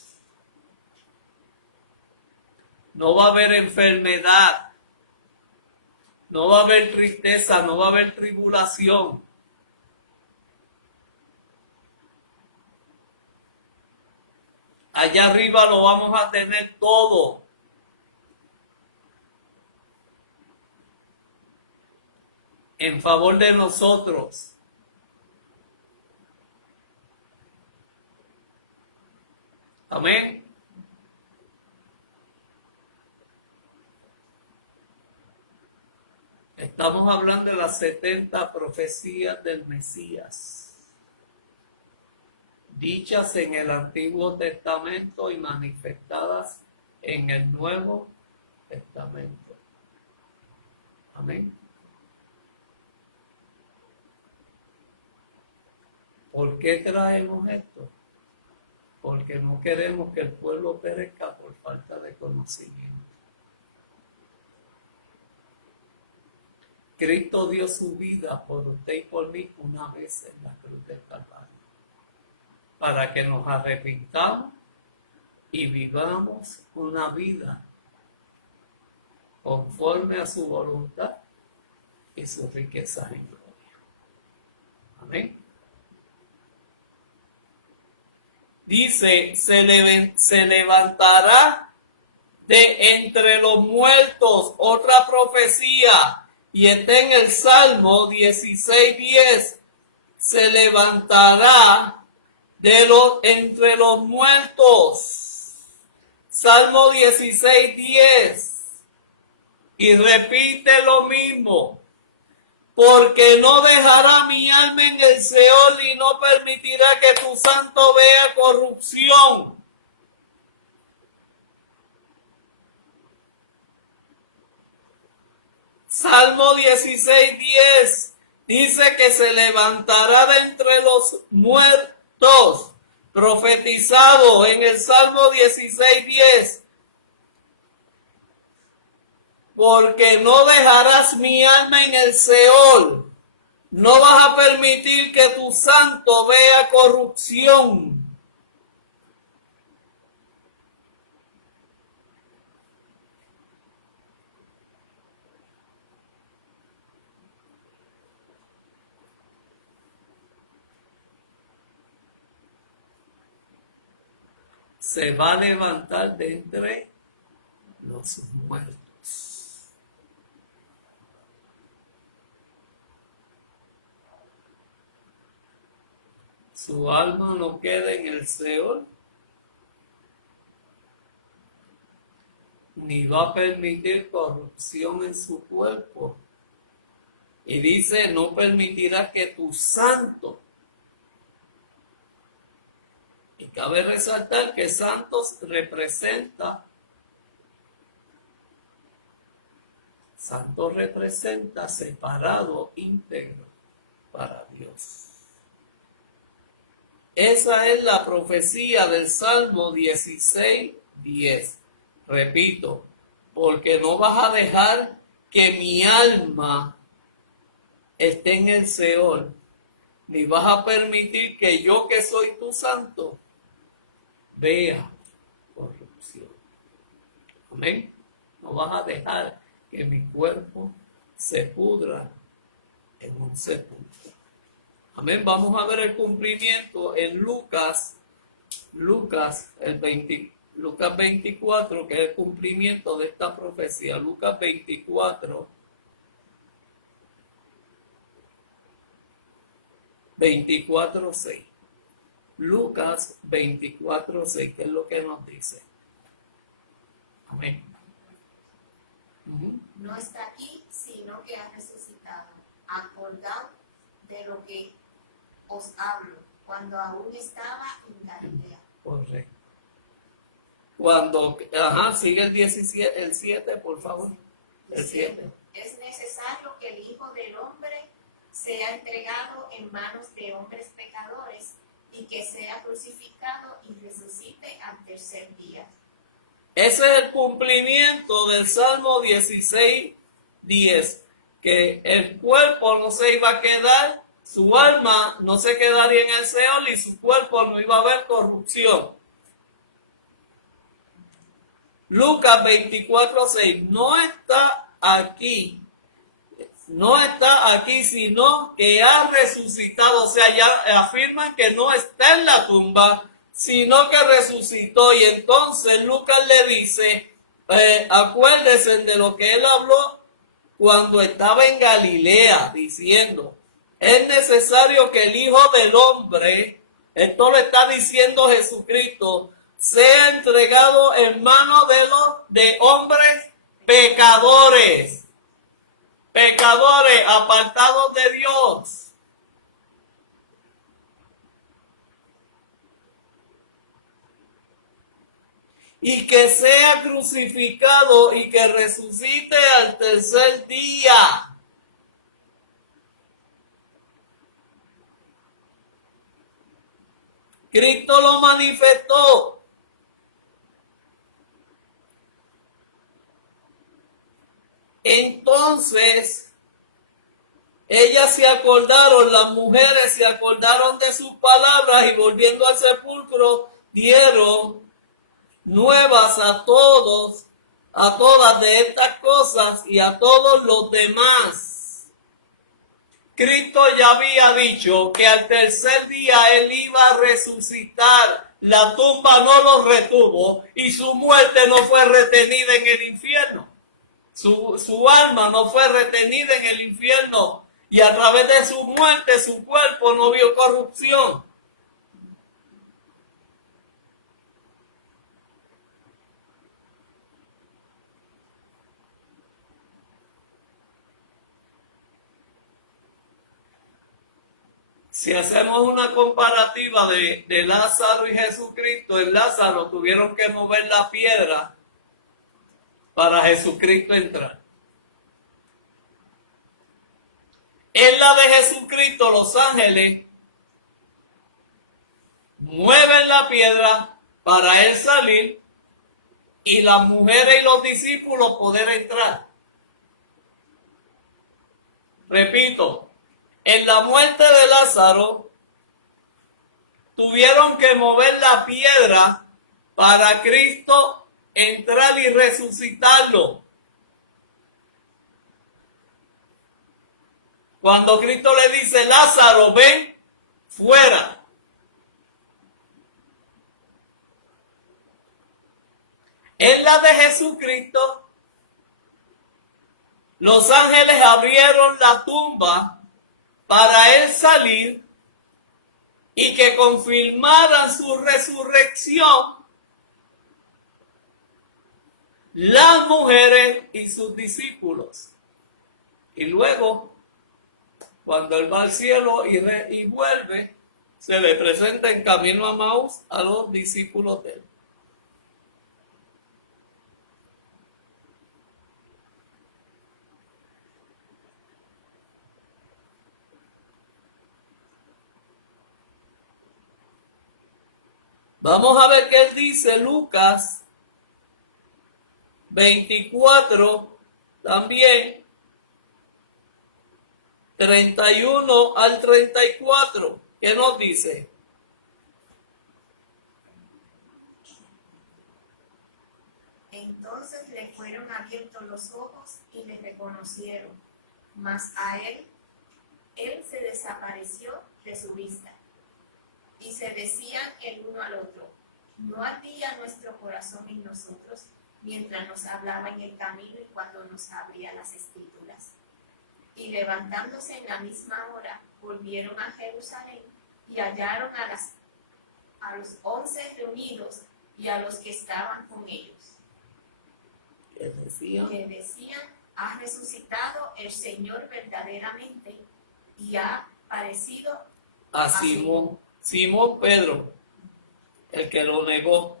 No va a haber enfermedad. No va a haber tristeza. No va a haber tribulación. Allá arriba lo vamos a tener todo. En favor de nosotros. Amén. Estamos hablando de las 70 profecías del Mesías, dichas en el Antiguo Testamento y manifestadas en el Nuevo Testamento. Amén. ¿Por qué traemos esto? Porque no queremos que el pueblo perezca por falta de conocimiento. Cristo dio su vida por usted y por mí una vez en la cruz del Calvario, para que nos arrepintamos y vivamos una vida conforme a su voluntad y su riqueza en gloria. Amén. Dice, se levantará de entre los muertos, otra profecía. Y está en el Salmo 16:10, se levantará entre los muertos. Salmo 16:10, y repite lo mismo, porque no dejará mi alma en el Seol y no permitirá que tu santo vea corrupción. Salmo 16:10 dice que se levantará de entre los muertos, profetizado en el Salmo 16:10. Porque no dejarás mi alma en el Seol, no vas a permitir que tu santo vea corrupción. Se va a levantar de entre los muertos. Su alma no queda en el Seol, ni va a permitir corrupción en su cuerpo. Y dice, no permitirá que tu santo. Y cabe resaltar que santos representa separado, íntegro para Dios. Esa es la profecía del Salmo 16:10. Repito, porque no vas a dejar que mi alma esté en el Seol, ni vas a permitir que yo, que soy tu santo, vea corrupción. Amén. No vas a dejar que mi cuerpo se pudra en un sepulcro. Amén. Vamos a ver el cumplimiento en Lucas 24, que es el cumplimiento de esta profecía. Lucas 24, 24:6. Lucas 24:6, que es lo que nos dice. Amén. No está aquí, sino que ha resucitado. Acordad de lo que os hablo, cuando aún estaba en Galilea. Correcto. Sigue el 17, el 7, por favor. El 7. Es necesario que el Hijo del Hombre sea entregado en manos de hombres pecadores y que sea crucificado y resucite al tercer día. Ese es el cumplimiento del Salmo 16:10, que el cuerpo no se iba a quedar, su alma no se quedaría en el Seol y su cuerpo no iba a haber corrupción. Lucas 24:6 no está aquí, sino que ha resucitado. O sea, ya afirman que no está en la tumba, sino que resucitó. Y entonces Lucas le dice, acuérdense de lo que él habló cuando estaba en Galilea, diciendo, es necesario que el Hijo del Hombre, esto lo está diciendo Jesucristo, sea entregado en manos de hombres pecadores, apartados de Dios. Y que sea crucificado y que resucite al tercer día. Cristo lo manifestó. Entonces, ellas se acordaron, las mujeres se acordaron de sus palabras y volviendo al sepulcro dieron nuevas a todas de estas cosas y a todos los demás. Cristo ya había dicho que al tercer día él iba a resucitar. La tumba no lo retuvo y su muerte no fue retenida en el infierno. Su alma no fue retenida en el infierno y a través de su muerte su cuerpo no vio corrupción. Si hacemos una comparativa de Lázaro y Jesucristo, en Lázaro tuvieron que mover la piedra para Jesucristo entrar. En la de Jesucristo, los ángeles mueven la piedra para él salir y las mujeres y los discípulos poder entrar. Repito, en la muerte de Lázaro tuvieron que mover la piedra para Cristo entrar y resucitarlo. Cuando Cristo le dice, Lázaro, ven fuera. En la de Jesucristo, los ángeles abrieron la tumba para él salir y que confirmaran su resurrección las mujeres y sus discípulos. Y luego, cuando él va al cielo y vuelve, se le presenta en camino a Maús a los discípulos de él. Vamos a ver qué él dice Lucas 24 también, 31 al 34. ¿Qué nos dice? Entonces le fueron abiertos los ojos y le reconocieron, mas a él se desapareció de su vista. Y se decían el uno al otro, ¿no ardía nuestro corazón en nosotros mientras nos hablaba en el camino y cuando nos abría las escrituras? Y levantándose en la misma hora, volvieron a Jerusalén y hallaron a los 11 reunidos y a los que estaban con ellos. ¿Qué decía? Que decían, ha resucitado el Señor verdaderamente y ha parecido A Simón Pedro, el que lo negó.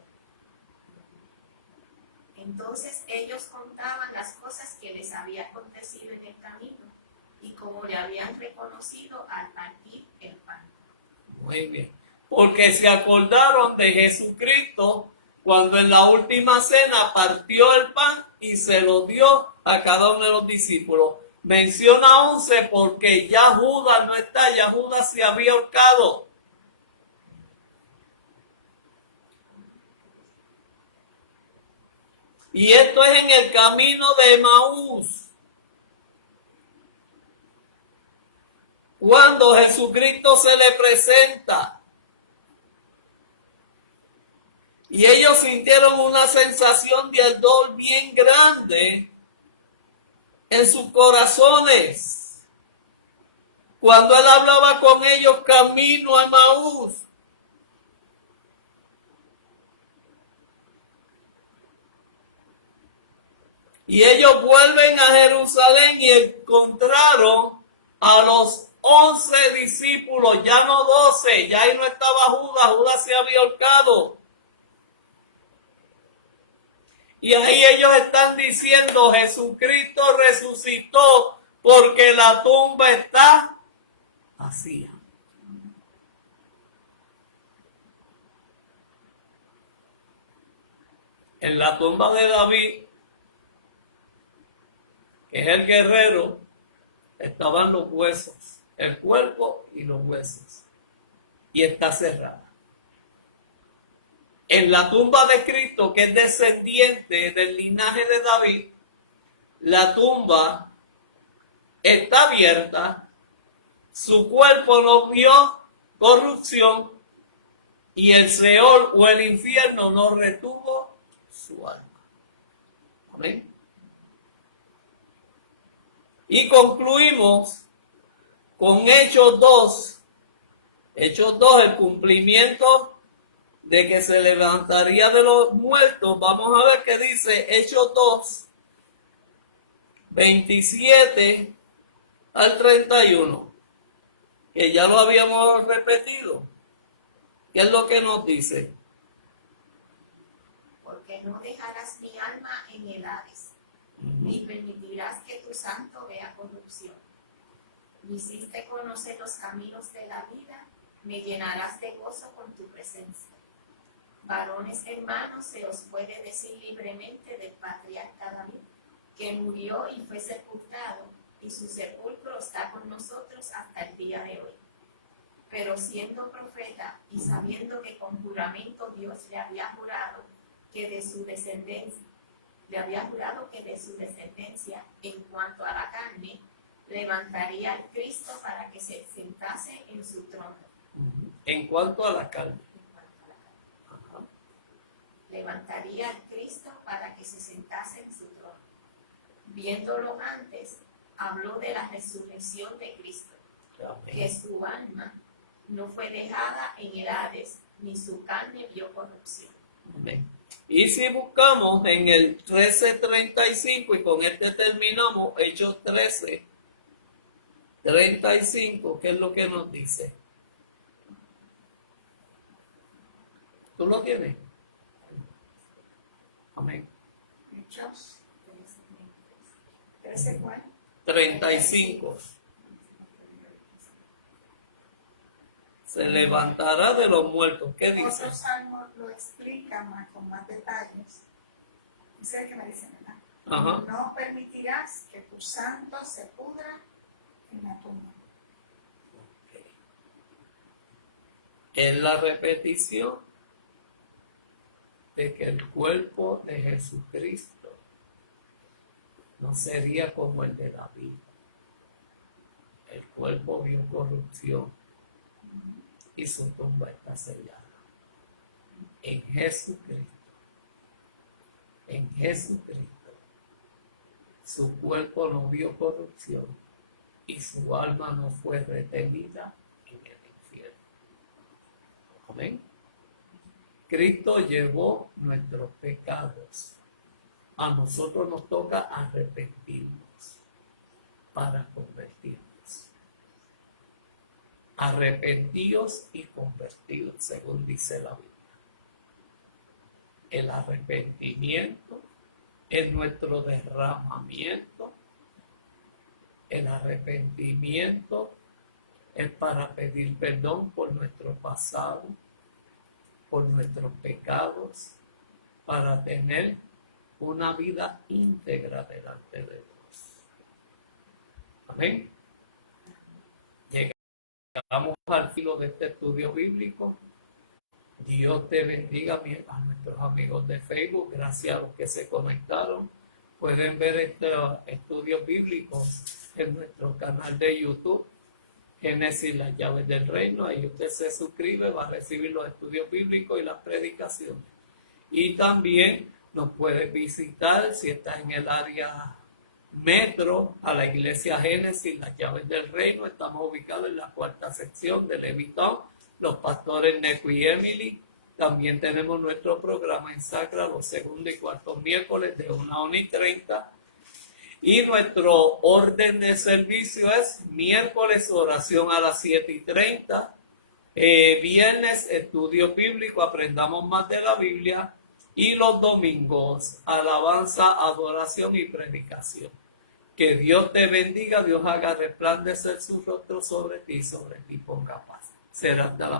Entonces ellos contaban las cosas que les había acontecido en el camino y cómo le habían reconocido al partir el pan. Muy bien. Porque se acordaron de Jesucristo cuando en la última cena partió el pan y se lo dio a cada uno de los discípulos. Menciona 11 porque ya Judas no está, ya Judas se había ahorcado. Y esto es en el camino de Emaús. Cuando Jesucristo se le presenta. Y ellos sintieron una sensación de ardor bien grande en sus corazones. Cuando él hablaba con ellos camino a Emaús. Y ellos vuelven a Jerusalén y encontraron a los 11 discípulos, ya no 12, ya ahí no estaba Judas se había ahorcado. Y ahí ellos están diciendo, Jesucristo resucitó porque la tumba está vacía. En la tumba de David, que es el guerrero, estaban los huesos, el cuerpo y los huesos. Y está cerrada. En la tumba de Cristo, que es descendiente del linaje de David, la tumba está abierta, su cuerpo no vio corrupción y el Seol o el infierno no retuvo su alma. Amén. Y concluimos con Hechos 2. Hechos 2, el cumplimiento de que se levantaría de los muertos. Vamos a ver qué dice Hechos 2, 27 al 31, que ya lo habíamos repetido. ¿Qué es lo que nos dice? Porque no dejarás mi alma en el Hades, ni permitirás que tu santo vea corrupción. Me hiciste conocer los caminos de la vida, me llenarás de gozo con tu presencia. Varones hermanos, se os puede decir libremente del patriarca David, que murió y fue sepultado, y su sepulcro está con nosotros hasta el día de hoy. Pero siendo profeta y sabiendo que con juramento Dios le había jurado que de su descendencia, en cuanto a la carne, levantaría al Cristo para que se sentase en su trono. En cuanto a la carne. levantaría al Cristo para que se sentase en su trono. Viéndolo antes, habló de la resurrección de Cristo, que su alma no fue dejada en el Hades, ni su carne vio corrupción. Amén. Y si buscamos en el 13:35, y con este terminamos, Hechos 13:35, ¿qué es lo que nos dice? ¿Tú lo tienes? Amén. Hechos 13, ¿cuál? 35. Se levantará de los muertos. ¿Qué dice? Otro salmo lo explica más, con más detalles. Dice que me dice, ¿verdad? Ajá. No permitirás que tu santo se pudra en la tumba. Es la repetición de que el cuerpo de Jesucristo no sería como el de David. El cuerpo vio corrupción y su tumba está sellada. En Jesucristo, su cuerpo no vio corrupción y su alma no fue retenida en el infierno. Amén. Cristo llevó nuestros pecados. A nosotros nos toca arrepentirnos para convertirnos. Arrepentidos y convertidos, según dice la Biblia. El arrepentimiento es nuestro derramamiento. El arrepentimiento es para pedir perdón por nuestro pasado, por nuestros pecados, para tener una vida íntegra delante de Dios. Amén. Llegamos al filo de este estudio bíblico. Dios te bendiga a nuestros amigos de Facebook. Gracias a los que se conectaron. Pueden ver estos estudios bíblicos en nuestro canal de YouTube, Génesis, las llaves del reino. Ahí usted se suscribe, va a recibir los estudios bíblicos y las predicaciones. Y también nos puede visitar si está en el área metro, a la iglesia Génesis, las llaves del reino. Estamos ubicados en la 4ª sección de Levittown, los pastores Neco y Emily. También tenemos nuestro programa en Sacra los segundos y cuartos miércoles de 1:30. Y nuestro orden de servicio es miércoles oración a las 7:30, viernes estudio bíblico, aprendamos más de la Biblia, y los domingos alabanza, adoración y predicación. Que Dios te bendiga, Dios haga resplandecer su rostro sobre ti ponga paz. Será hasta la próxima.